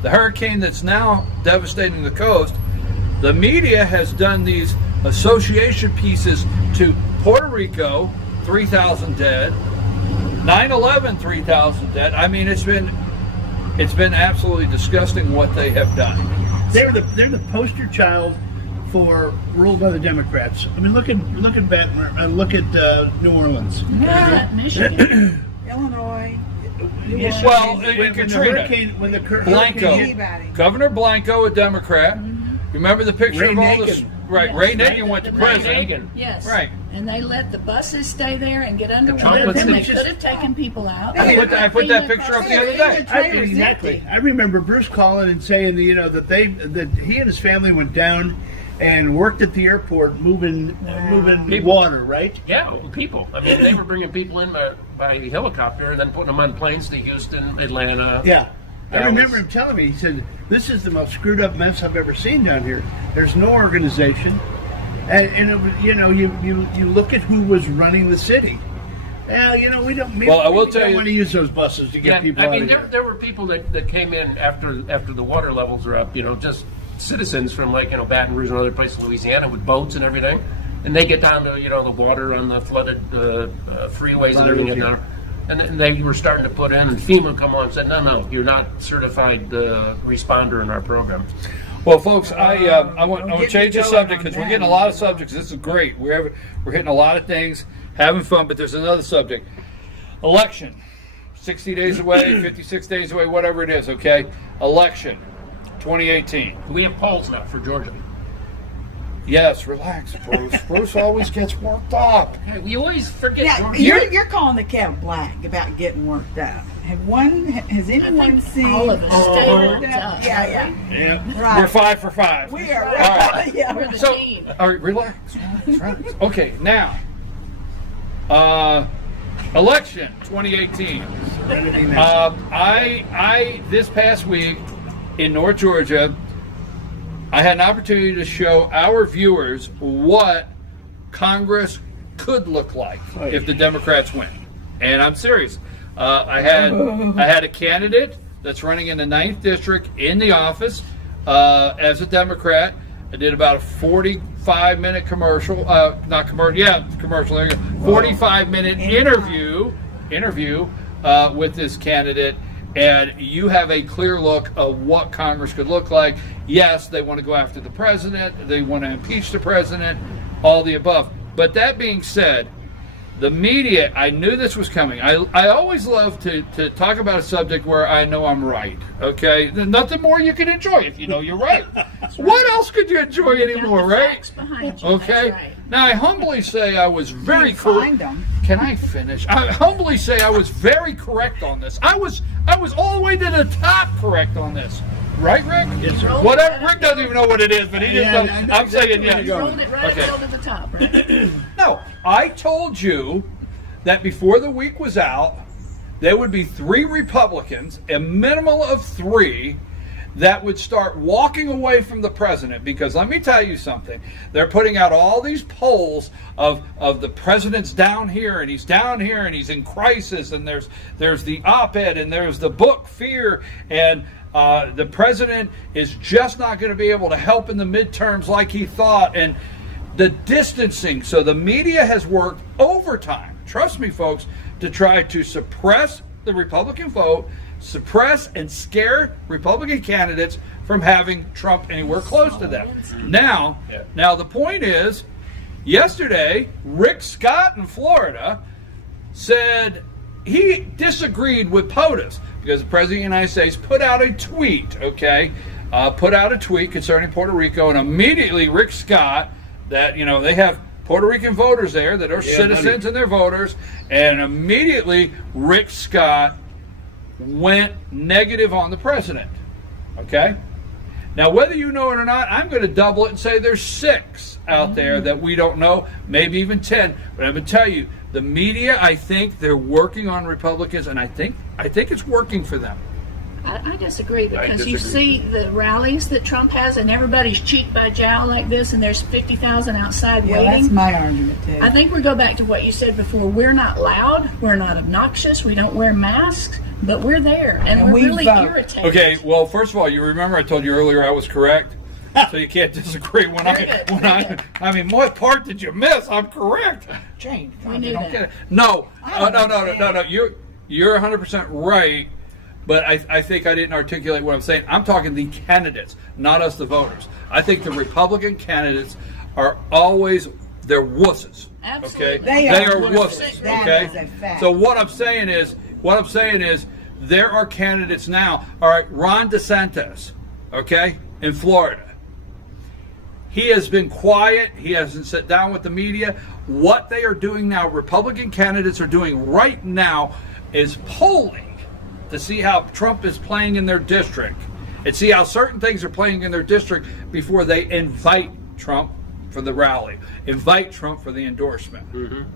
the hurricane that's now devastating the coast, the media has done these association pieces to Puerto Rico, 3,000 dead, 9/11, 3,000 dead. I mean, it's been absolutely disgusting what they have done. They're the poster child for ruled by the Democrats. I mean, look at New Orleans. Yeah, Michigan. Illinois. Yes. Well, when Katrina, the Blanco, Anybody. Governor Blanco, a Democrat. Remember the picture Ray of all this? Nagin. Right, Yes. Ray Nagin went to Ray prison. Nagin. Yes. Right. And they let the buses stay there and get underwater. chocolate Then they sticks. could have taken people out. I put that picture up the other day. Exactly. I remember Bruce calling and saying that he and his family went down and worked at the airport moving water, right? Yeah, people. I mean, they were bringing people in by helicopter and then putting them on planes to Houston, Atlanta. Yeah. I Dallas. remember him telling me, he said, "This is the most screwed up mess I've ever seen down here. There's no organization." And it was, you look at who was running the city. Well, we don't. Well, I will tell you, want to use those buses to get people. I out mean, of here. there were people that came in after the water levels are up. Just citizens from Baton Rouge and other places in Louisiana with boats and everything, and they get down to the water on the flooded freeways and everything now. And they were starting to put in, and FEMA come on and said, no, you're not certified responder in our program. well, folks, I want to change the subject because we're getting a lot of subjects. This is great. We're hitting a lot of things, having fun, but there's another subject. Election. 60 days away, 56 days away, whatever it is, okay? Election. 2018. We have polls now for Georgia. Yes, relax, Bruce. Bruce always gets worked up. Hey, we always forget Now, Georgia. you're calling the cat black about getting worked up. Has anyone seen all of us stay worked worked up? up. Yeah. Right. We're 5 for 5. We are. All right. Yeah. We're the So, team. all right, relax. Okay, now, election 2018. I this past week in North Georgia, I had an opportunity to show our viewers what Congress could look like if the Democrats win, and I'm serious. I had a candidate that's running in the 9th district in the office as a Democrat. I did about a 45-minute commercial, commercial. There you go. 45-minute interview with this candidate, and you have a clear look of what Congress could look like. Yes, they want to go after the president. They want to impeach the president, all the above. But that being said, the media, I knew this was coming. I always love to talk about a subject where I know I'm right, okay? There's nothing more you can enjoy if you know you're right. What else could you enjoy anymore, right? Okay? Right. Now, I humbly say I was very Find correct. them. Can I finish? I humbly say I was very correct on this. I was all the way to the top correct on this. Right, Rick? Yes, sir. Whatever. Rick doesn't even know what it is, but he Yeah, just I knows. know I'm saying exactly yeah. where Rolled it right Okay. to the top, right? No, I told you that before the week was out, there would be 3 Republicans, a minimum of 3, that would start walking away from the president. Because let me tell you something, they're putting out all these polls of the president's down here and he's down here and he's in crisis, and there's the op-ed and there's the book Fear, and The president is just not going to be able to help in the midterms like he thought. And the distancing. So the media has worked overtime, trust me, folks, to try to suppress the Republican vote, suppress and scare Republican candidates from having Trump anywhere close to them. Now the point is, yesterday, Rick Scott in Florida said he disagreed with POTUS because the President of the United States put out a tweet, put out a tweet concerning Puerto Rico, and immediately Rick Scott, that, you know, they have Puerto Rican voters there that are citizens and they're voters, and immediately Rick Scott went negative on the president, okay? Now, whether you know it or not, I'm going to double it and say there's 6 out there that we don't know, maybe even 10. But I'm going to tell you, the media, I think they're working on Republicans, and I think it's working for them. I disagree, because you see the rallies that Trump has, and everybody's cheek by jowl like this, and there's 50,000 outside waiting. That's my argument too. I think we go back to what you said before. We're not loud, we're not obnoxious, we don't wear masks, but we're there, and we're really irritated. Okay, well, first of all, you remember I told you earlier I was correct, so you can't disagree when I mean, what part did you miss? I'm correct. Jane, we knew that. No. You're 100% right. But I think I didn't articulate what I'm saying. I'm talking the candidates, not us, the voters. I think the Republican candidates are always, they're wusses. Absolutely. Okay? They are wusses. That Okay? is a fact. So what I'm saying is, there are candidates now. All right, Ron DeSantis, okay, in Florida. He has been quiet. He hasn't sat down with the media. What they are doing now, Republican candidates are doing right now, is polling to see how Trump is playing in their district and see how certain things are playing in their district before they invite Trump for the rally, invite Trump for the endorsement.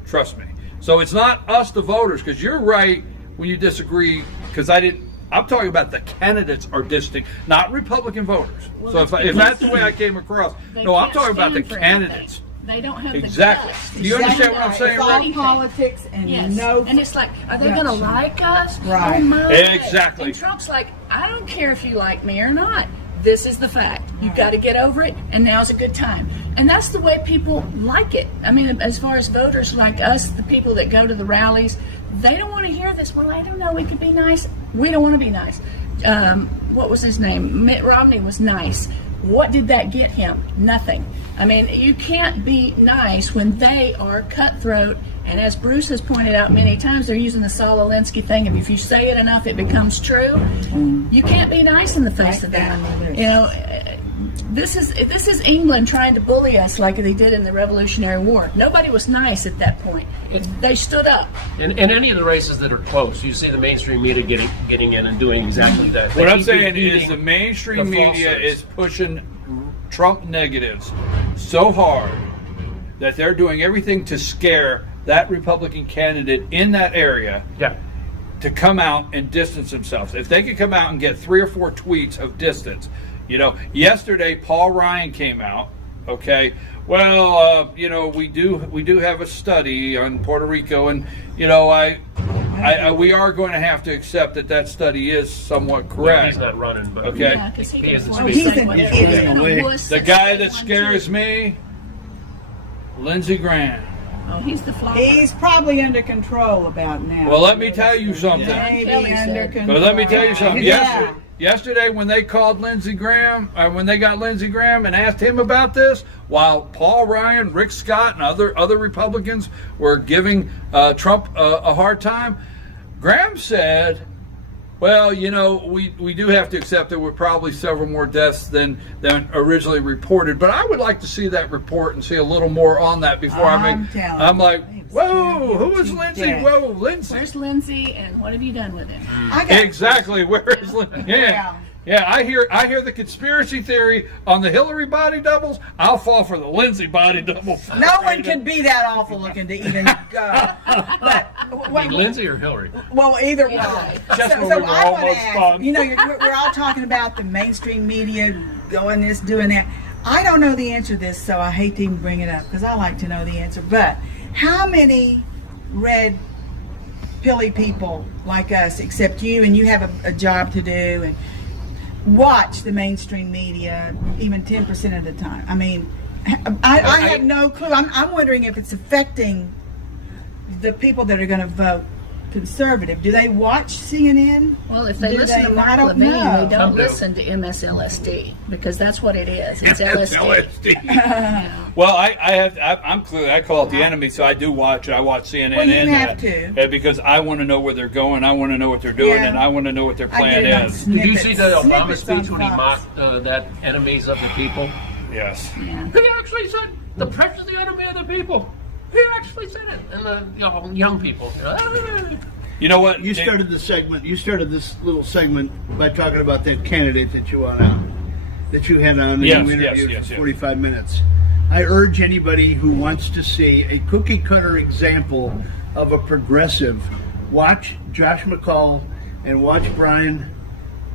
Trust me. So it's not us, the voters, because you're right when you disagree, because I'm talking about the candidates are distinct, not Republican voters. Well, so if that's the way I came across, no, I'm talking about the candidates. They don't have Exactly. the guts. Do you understand what I'm saying? It's all politics and and it's like, are they going to like us? Right. Oh my. Exactly. And Trump's like, I don't care if you like me or not. This is the fact. You've got to get over it, and now's a good time. And that's the way people like it. I mean, as far as voters like us, the people that go to the rallies, they don't want to hear this. Well, I don't know. We could be nice. We don't want to be nice. What was his name? Mitt Romney was nice. What did that get him? Nothing. I mean, you can't be nice when they are cutthroat. And as Bruce has pointed out many times, they're using the Saul Alinsky thing. And if you say it enough, it becomes true. You can't be nice in the face of them. You know, this is England trying to bully us like they did in the Revolutionary War. Nobody was nice at that point. They stood up. In any of the races that are close, you see the mainstream media getting in and doing exactly that. What I'm saying is the mainstream media is pushing Trump negatives so hard that they're doing everything to scare that Republican candidate in that area to come out and distance themselves. If they could come out and get 3 or 4 tweets of distance. You know, yesterday Paul Ryan came out, okay, well, you know, we do have a study on Puerto Rico, and, you know, we are going to have to accept that study is somewhat correct. Well, he's not running, but okay. Yeah, he is the guy that scares me, Lindsey Graham. Oh, he's the flopper. He's probably under control about now. Well, let me tell you something. Maybe under control. But let me tell you something. Yeah. Yesterday, when they called Lindsey Graham, when they got Lindsey Graham and asked him about this, while Paul Ryan, Rick Scott, and other Republicans were giving Trump a hard time, Graham said, well, you know, we do have to accept there were probably several more deaths than originally reported. But I would like to see that report and see a little more on that before I'm like, whoa, who is Lindsey? Whoa, Lindsey. Where's Lindsey, and what have you done with him? Exactly, where is Lindsey? Yeah, I hear the conspiracy theory on the Hillary body doubles. I'll fall for the Lindsey body double. No one can be that awful looking to even go. But Lindsey or Hillary? Well, either one. Just when we were I want to almost ask, done. you know, we're all talking about the mainstream media doing this, doing that. I don't know the answer to this, so I hate to even bring it up because I like to know the answer. But how many red pilly people like us, except you, and you have a job to do, and watch the mainstream media even 10% of the time. I mean, I have no clue. I'm wondering if it's affecting the people that are going to vote conservative. Do they watch CNN? Well, if they listen to Mark Levine, they don't listen to MSLSD, because that's what it is. It's LSD. Well, I'm clearly, I call it the enemy, so I do watch it. I watch CNN. Well, you have to. Because I want to know where they're going, I want to know what they're doing, and I want to know what their plan is. Did you see the Obama speech when he mocked that enemies of the people? Yes. Yeah. He actually said, the press is the enemy of the people. He actually said it. And the young people. You know what? You started the segment. You started this little segment by talking about that candidate that you want out, that you had on and you interviewed for 45 minutes. I urge anybody who wants to see a cookie cutter example of a progressive, watch Josh McCall and watch Brian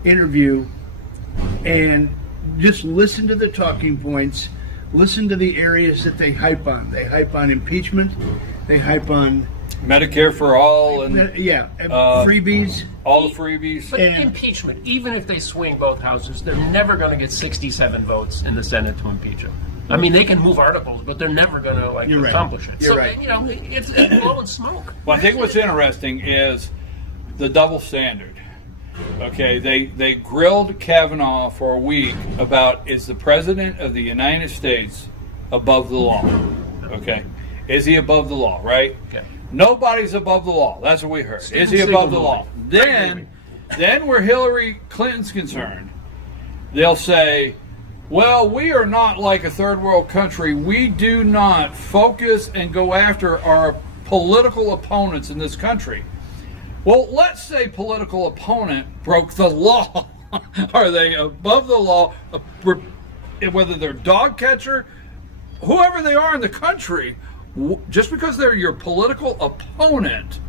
interview, and just listen to the talking points. Listen to the areas that they hype on. They hype on impeachment. They hype on Medicare for all and freebies. All the freebies. But impeachment, even if they swing both houses, they're never going to get 67 votes in the Senate to impeach him. I mean, they can move articles, but they're never going to accomplish it. You're right. It's blowing smoke. Well, I think what's interesting is the double standard. Okay, they grilled Kavanaugh for a week about, is the President of the United States above the law? Okay, is he above the law, right? Okay. Nobody's above the law. That's what we heard. Is he above the law? Then where Hillary Clinton's concerned, they'll say, well, we are not like a third world country. We do not focus and go after our political opponents in this country. Well, let's say political opponent broke the law. Are they above the law? Whether they're dog catcher, whoever they are in the country, just because they're your political opponent,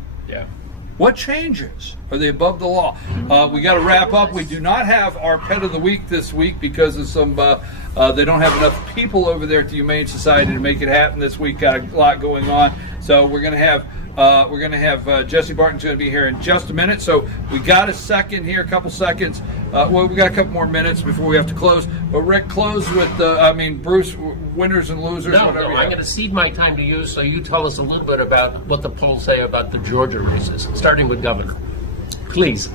what changes? Are they above the law? We got to wrap up. We do not have our pet of the week this week because of some. They don't have enough people over there at the Humane Society to make it happen this week. Got a lot going on, so we're going to have. Jesse Barton's going to be here in just a minute, so we got a second here, a couple seconds. Well, we got a couple more minutes before we have to close. But Rick, close with, Bruce, winners and losers. No, I'm going to cede my time to you, so you tell us a little bit about what the polls say about the Georgia races, starting with governor. Please.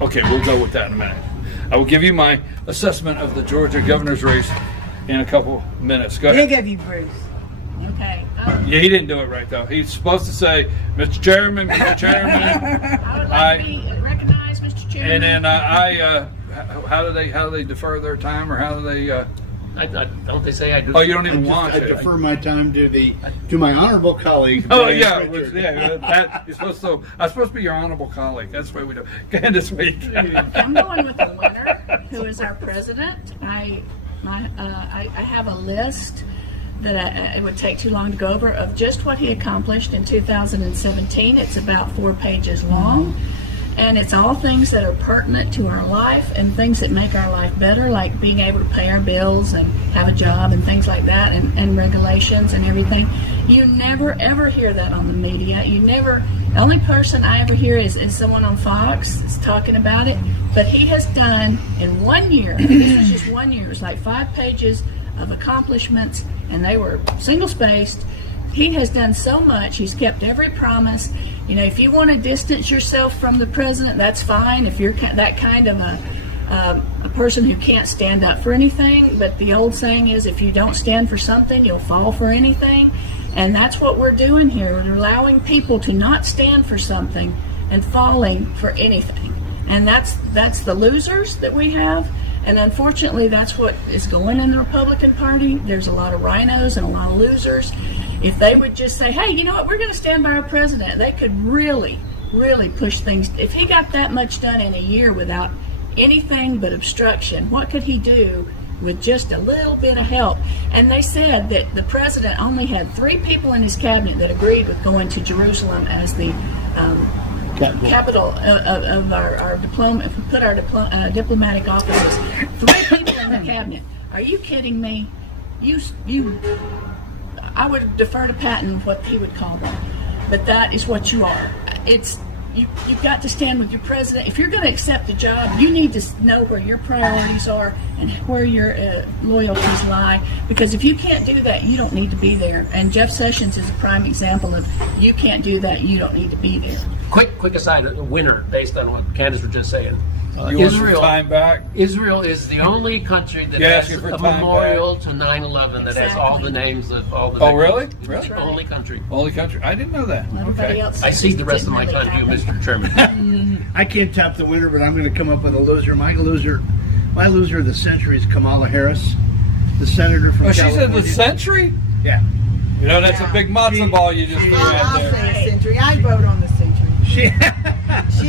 Okay, we'll go with that in a minute. I will give you my assessment of the Georgia governor's race in a couple minutes. Go ahead. They gave you Bruce. Okay. Yeah, he didn't do it right, though. He's supposed to say, Mr. Chairman, Mr. Chairman. I would like to be recognized, Mr. Chairman. And then how do they defer their time, or how do they? Don't they say I do? Oh, you don't even want I to. defer my time to my honorable colleague. Oh Brian yeah, Pritchard. you're supposed to. I'm supposed to be your honorable colleague. That's the way we do. Go ahead this week. I'm going with the winner, who is our president. I have a list that it would take too long to go over of just what he accomplished in 2017. It's about 4 pages long, and it's all things that are pertinent to our life and things that make our life better, like being able to pay our bills and have a job and things like that, and regulations and everything. You never ever hear that on the media. The only person I ever hear is someone on Fox is talking about it, but he has done in 1 year, this was just 1 year, it's like 5 pages of accomplishments, and they were single-spaced. He has done so much. He's kept every promise. You know, if you want to distance yourself from the president, that's fine. If you're that kind of a person who can't stand up for anything, but the old saying is, if you don't stand for something, you'll fall for anything. And that's what we're doing here. We're allowing people to not stand for something and falling for anything. And that's the losers that we have. And unfortunately, that's what is going in the Republican Party. There's a lot of rhinos and a lot of losers. If they would just say, hey, you know what, we're going to stand by our president, they could really, really push things. If he got that much done in a year without anything but obstruction, what could he do with just a little bit of help? And they said that the president only had 3 people in his cabinet that agreed with going to Jerusalem as the capital of our diplomatic offices. 3 people in the cabinet. Are you kidding me? I would defer to Patton what he would call them, but that is what you are. you've got to stand with your president. If you're going to accept a job, you need to know where your priorities are and where your loyalties lie. Because if you can't do that, you don't need to be there. And Jeff Sessions is a prime example of you can't do that, you don't need to be there. Quick aside, a winner based on what Candace was just saying. Israel is the only country that has a memorial to 9/11 that has all the names of all the victims. Oh, really? It's the only country. Only country. I didn't know that. Everybody else I cede the rest of my time to you, Mr. Chairman. I can't top the winner, but I'm going to come up with a loser. My loser of the century is Kamala Harris, the senator from California. She said the century? Yeah. You know, that's a big matzo ball you just threw out I'll there. say a century. I vote on the century. She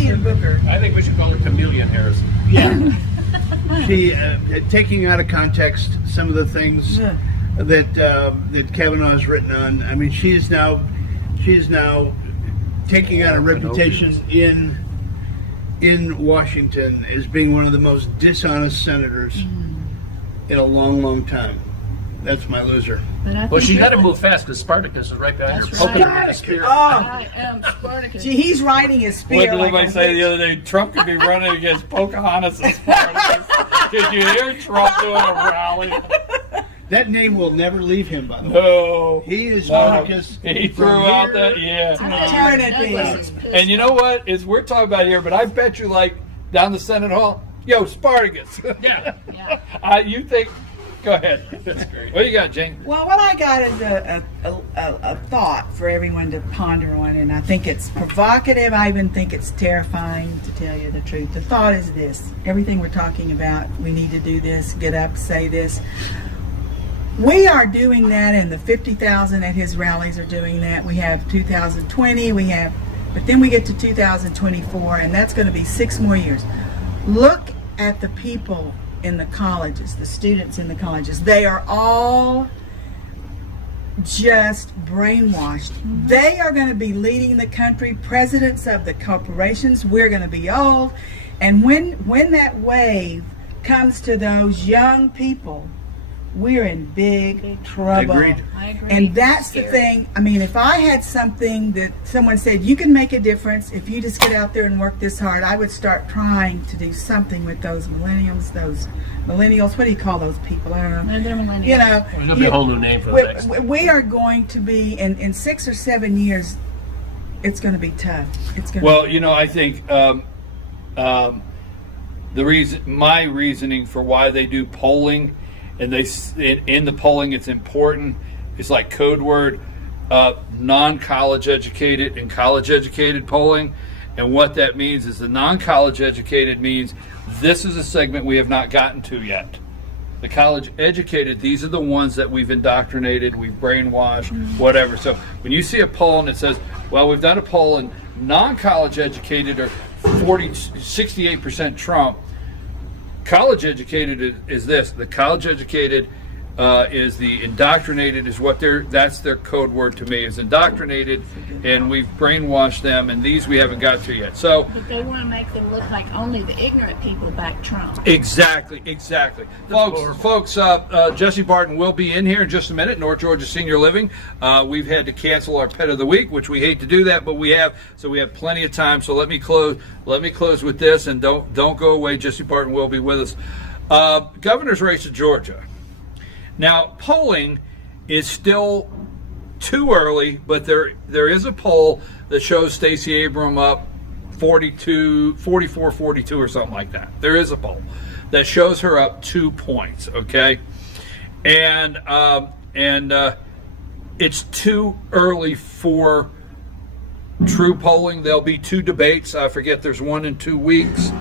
and Booker. I think we should call her Chameleon Harris. Yeah. She taking out of context some of the things that Kavanaugh's written on. I mean, she is now taking out a reputation in Washington as being one of the most dishonest senators in a long, long time. That's my loser. Well, she got to move fast because Spartacus is right behind her. That's right. Poking her with a spear. I am Spartacus. Gee, he's writing his spear. What did everybody say the other day? Trump could be running against Pocahontas and Spartacus. Did you hear Trump doing a rally? That name will never leave him, by the way. No. He is Spartacus. He threw out that, Eternity. And you know what? We're talking about here, but I bet you, like, down the Senate Hall, yo, Spartacus. Yeah. You think... Go ahead. That's great. What do you got, Jane? Well, what I got is a thought for everyone to ponder on, and I think it's provocative. I even think it's terrifying, to tell you the truth. The thought is this. Everything we're talking about, we need to do this, get up, say this. We are doing that, and the 50,000 at his rallies are doing that. We have 2020, but then we get to 2024, and that's going to be 6 more years. Look at the people in the colleges, the students in the colleges. They are all just brainwashed. They are going to be leading the country, presidents of the corporations. We're going to be old. And when that wave comes to those young people, we're in big trouble. Agreed. I agree. And that's the thing. I mean, if I had something that someone said, you can make a difference if you just get out there and work this hard, I would start trying to do something with those millennials, what do you call those people? I don't know. They're millennials. You know, There'll be a whole new name for the next one. we are going to be, in 6 or 7 years, it's going to be tough. It's going Well, you know, I think my reasoning for why they do polling, and in the polling it's important, it's like code word non-college educated and college educated polling. And what that means is the non-college educated means this is a segment we have not gotten to yet. The college educated, these are the ones that we've indoctrinated, we've brainwashed, whatever. So when you see a poll and it says, well, we've done a poll and non-college educated are 68% Trump, college educated is this. The college educated is the indoctrinated, is what that's their code word to me, is indoctrinated, and we've brainwashed them, and these we haven't got to yet. So But they want to make them look like only the ignorant people back Trump. Exactly. Folks, Jesse Barton will be in here in just a minute, North Georgia Senior Living. We've had to cancel our Pet of the Week, which we hate to do that, but we have plenty of time. So let me close with this, and don't go away. Jesse Barton will be with us. Governor's race of Georgia. Now, polling is still too early, but there is a poll that shows Stacey Abrams up 44-42 or something like that. There is a poll that shows her up 2 points, okay? And it's too early for true polling. There'll be 2 debates. I forget, there's one in 2 weeks,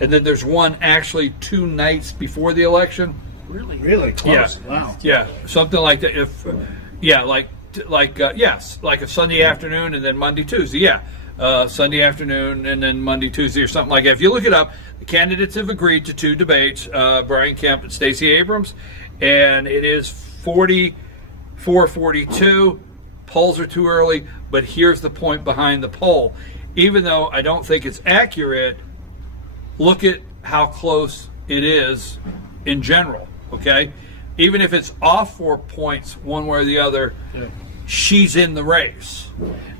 and then there's one actually 2 nights before the election. Really? Close. Yeah. Wow. Yeah, something like that. Like a Sunday afternoon and then Monday, Tuesday. Yeah, Sunday afternoon and then Monday, Tuesday, or something like that. If you look it up, the candidates have agreed to 2 debates, Brian Kemp and Stacey Abrams, and it is 44-42. Polls are too early, but here's the point behind the poll. Even though I don't think it's accurate, look at how close it is in general. Okay, even if it's off 4 points one way or the other, she's in the race.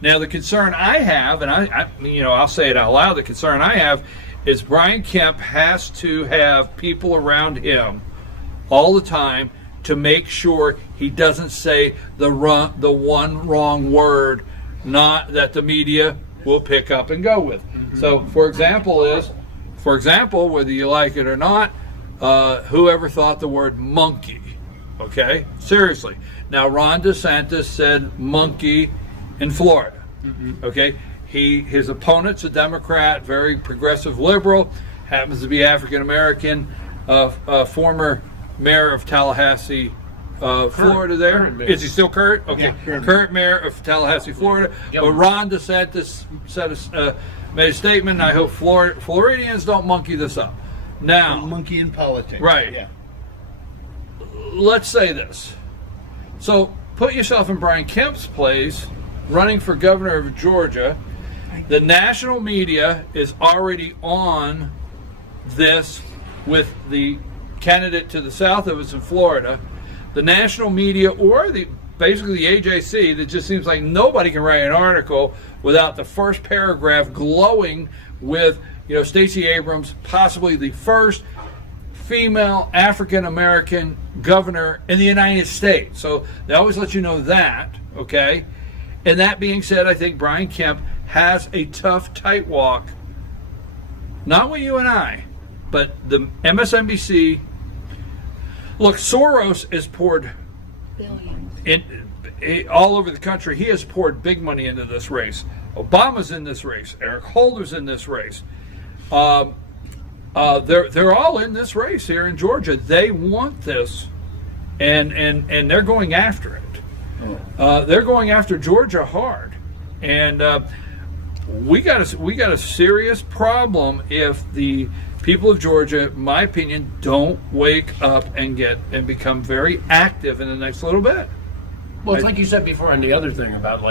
Now, the concern I have, and I'll say it out loud, the concern I have is Brian Kemp has to have people around him all the time to make sure he doesn't say the one wrong word, not that the media will pick up and go with. So, for example, whether you like it or not, whoever thought the word monkey? Okay, seriously. Now, Ron DeSantis said monkey in Florida. Okay, his opponent's a Democrat, very progressive liberal, happens to be African American, former mayor of Tallahassee, Florida. Current is he still current? Okay, yeah, current mayor of Tallahassee, Florida. Yep. But Ron DeSantis made a statement. I hope Floridians don't monkey this up. Now, monkey in politics, right? Yeah. Let's say this. So put yourself in Brian Kemp's place, running for governor of Georgia. The national media is already on this with the candidate to the south of us in Florida. The national media, or basically the AJC, that just seems like nobody can write an article without the first paragraph glowing with, Stacey Abrams, possibly the first female African American governor in the United States. So they always let you know that, okay? And that being said, I think Brian Kemp has a tough, tight walk. Not with you and I, but the MSNBC. Look, Soros has poured billions all over the country. He has poured big money into this race. Obama's in this race. Eric Holder's in this race. They're all in this race here in Georgia. They want this, and they're going after it. They're going after Georgia hard, and we got a serious problem if the people of Georgia, in my opinion, don't wake up and become very active in the next little bit. Well, it's like you said before on the other thing about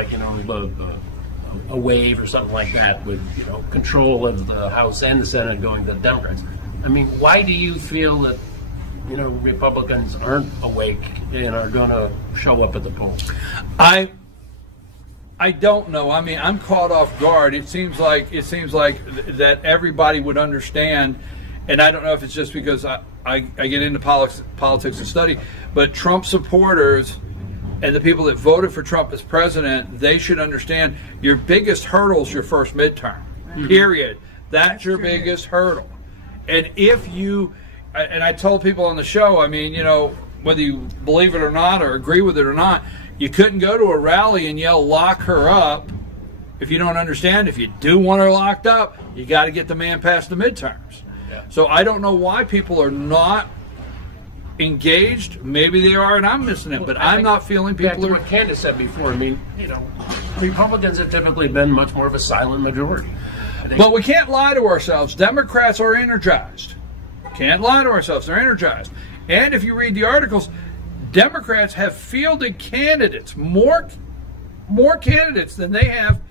a wave or something like that with control of the House and the Senate going to the Democrats. I mean, why do you feel that Republicans aren't awake and are going to show up at the polls? I don't know. I mean, I'm caught off guard. It seems like that everybody would understand, and I don't know if it's just because I get into politics and study, but Trump supporters and the people that voted for Trump as president, they should understand your biggest hurdle is your first midterm. Period. That's your biggest hurdle. And if you, and I told people on the show, I mean, whether you believe it or not or agree with it or not, you couldn't go to a rally and yell, lock her up, if you don't understand. If you do want her locked up, you got to get the man past the midterms. Yeah. So I don't know why people are not engaged. Maybe they are, and I'm missing it, but I'm not feeling people are. What Candace said before, I mean, Republicans have typically been much more of a silent majority. But we can't lie to ourselves. Democrats are energized. Can't lie to ourselves. They're energized. And if you read the articles, Democrats have fielded candidates, more candidates than they have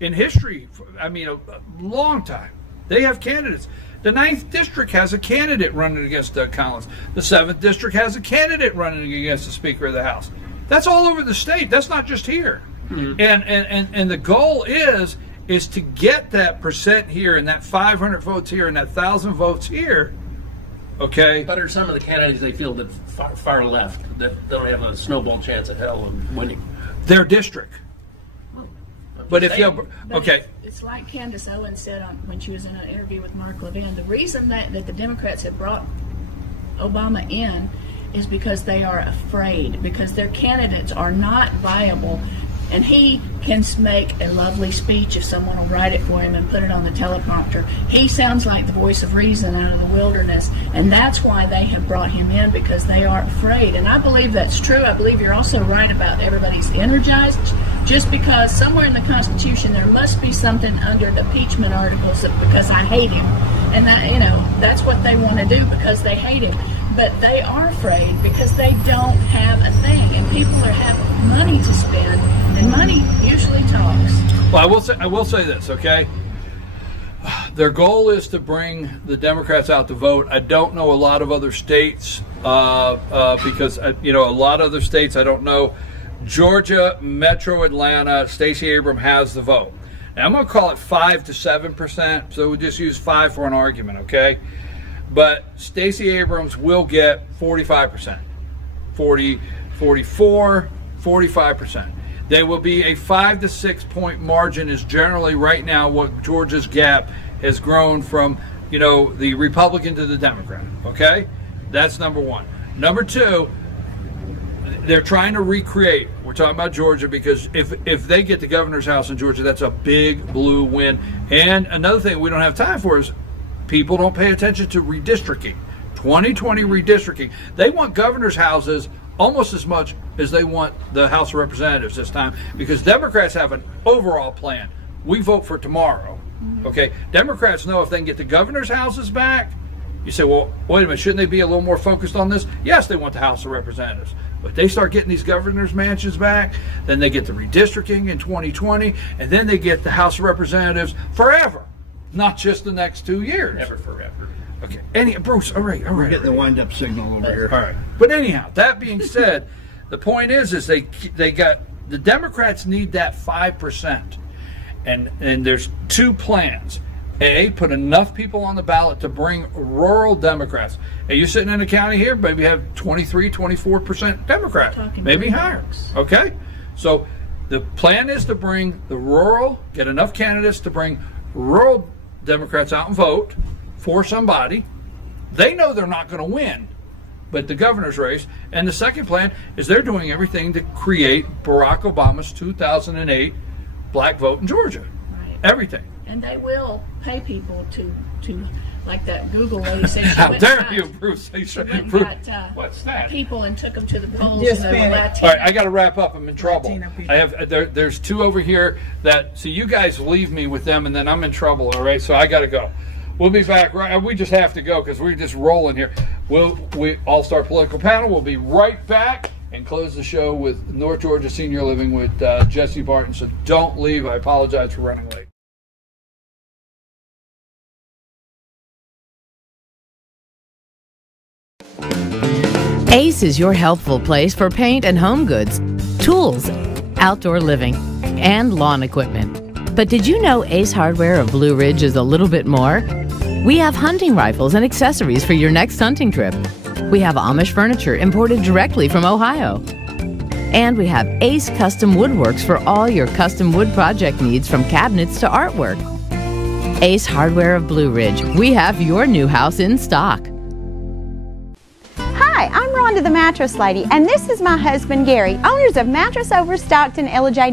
in history. I mean, a long time. They have candidates. The 9th District has a candidate running against Doug Collins. The 7th District has a candidate running against the Speaker of the House. That's all over the state. That's not just here. Mm-hmm. And the goal is to get that percent here and that 500 votes here and that 1,000 votes here. Okay. But are some of the candidates they feel that far left that don't have a snowball chance of hell of winning? Their district. But if you it's like Candace Owens said when she was in an interview with Mark Levin. The reason that the Democrats have brought Obama in is because they are afraid, because their candidates are not viable. And he can make a lovely speech if someone will write it for him and put it on the teleprompter. He sounds like the voice of reason out of the wilderness, and that's why they have brought him in, because they are afraid. And I believe that's true. I believe you're also right about everybody's energized, just because somewhere in the Constitution there must be something under the impeachment articles that because I hate him. And that's what they want to do because they hate him. But they are afraid because they don't have a thing, and people have money to spend, and money usually talks. Well, I will say this, okay? Their goal is to bring the Democrats out to vote. I don't know a lot of other states because a lot of other states I don't know Georgia, Metro Atlanta, Stacey Abrams has the vote. Now I'm going to call it 5 to 7%, so we'll just use 5 for an argument, okay? But Stacey Abrams will get 45%, 40, 44, 45%. There will be a 5 to 6 point margin is generally right now what Georgia's gap has grown from, you know, the Republican to the Democrat, okay? That's number one. Number two, they're trying to recreate. We're talking about Georgia because if they get the governor's house in Georgia, that's a big blue win. And another thing we don't have time for is people don't pay attention to redistricting. 2020 redistricting. They want governor's houses almost as much as they want the House of Representatives this time because Democrats have an overall plan. We vote for tomorrow. Okay? Democrats know if they can get the governor's houses back. You say, well, wait a minute, shouldn't they be a little more focused on this? Yes, they want the House of Representatives. But they start getting these governor's mansions back, then they get the redistricting in 2020, and then they get the House of Representatives forever, not just the next 2 years. Never forever. Okay. Bruce, all right. We're getting the wind-up signal over here. All right. But anyhow, that being said, the point is they got the Democrats need that 5%, and there's two plans. A, put enough people on the ballot to bring rural Democrats. And you're sitting in a county here, maybe have 23, 24% Democrat, maybe higher. Okay? So the plan is to bring the rural, get enough candidates to bring rural Democrats out and vote for somebody. They know they're not going to win, but the governor's race. And the second plan is they're doing everything to create Barack Obama's 2008 black vote in Georgia. Right. Everything. And they will pay people to like that Google lady said. How dare you, Bruce? What's that? People and took them to the polls. Just and all right, I got to wrap up. I'm in trouble. I have there's two over here that so you guys leave me with them, and then I'm in trouble. All right, so I got to go. We'll be back. Right, we just have to go because we're just rolling here. We All-Star Political Panel. We'll be right back and close the show with North Georgia Senior Living with Jesse Barton. So don't leave. I apologize for running late. Ace is your helpful place for paint and home goods, tools, outdoor living, and lawn equipment. But did you know Ace Hardware of Blue Ridge is a little bit more? We have hunting rifles and accessories for your next hunting trip. We have Amish furniture imported directly from Ohio. And we have Ace Custom Woodworks for all your custom wood project needs from cabinets to artwork. Ace Hardware of Blue Ridge. We have your new house in stock. Hi, I'm Rhonda the Mattress Lady, and this is my husband Gary, owners of Mattress Overstocked in Ella J.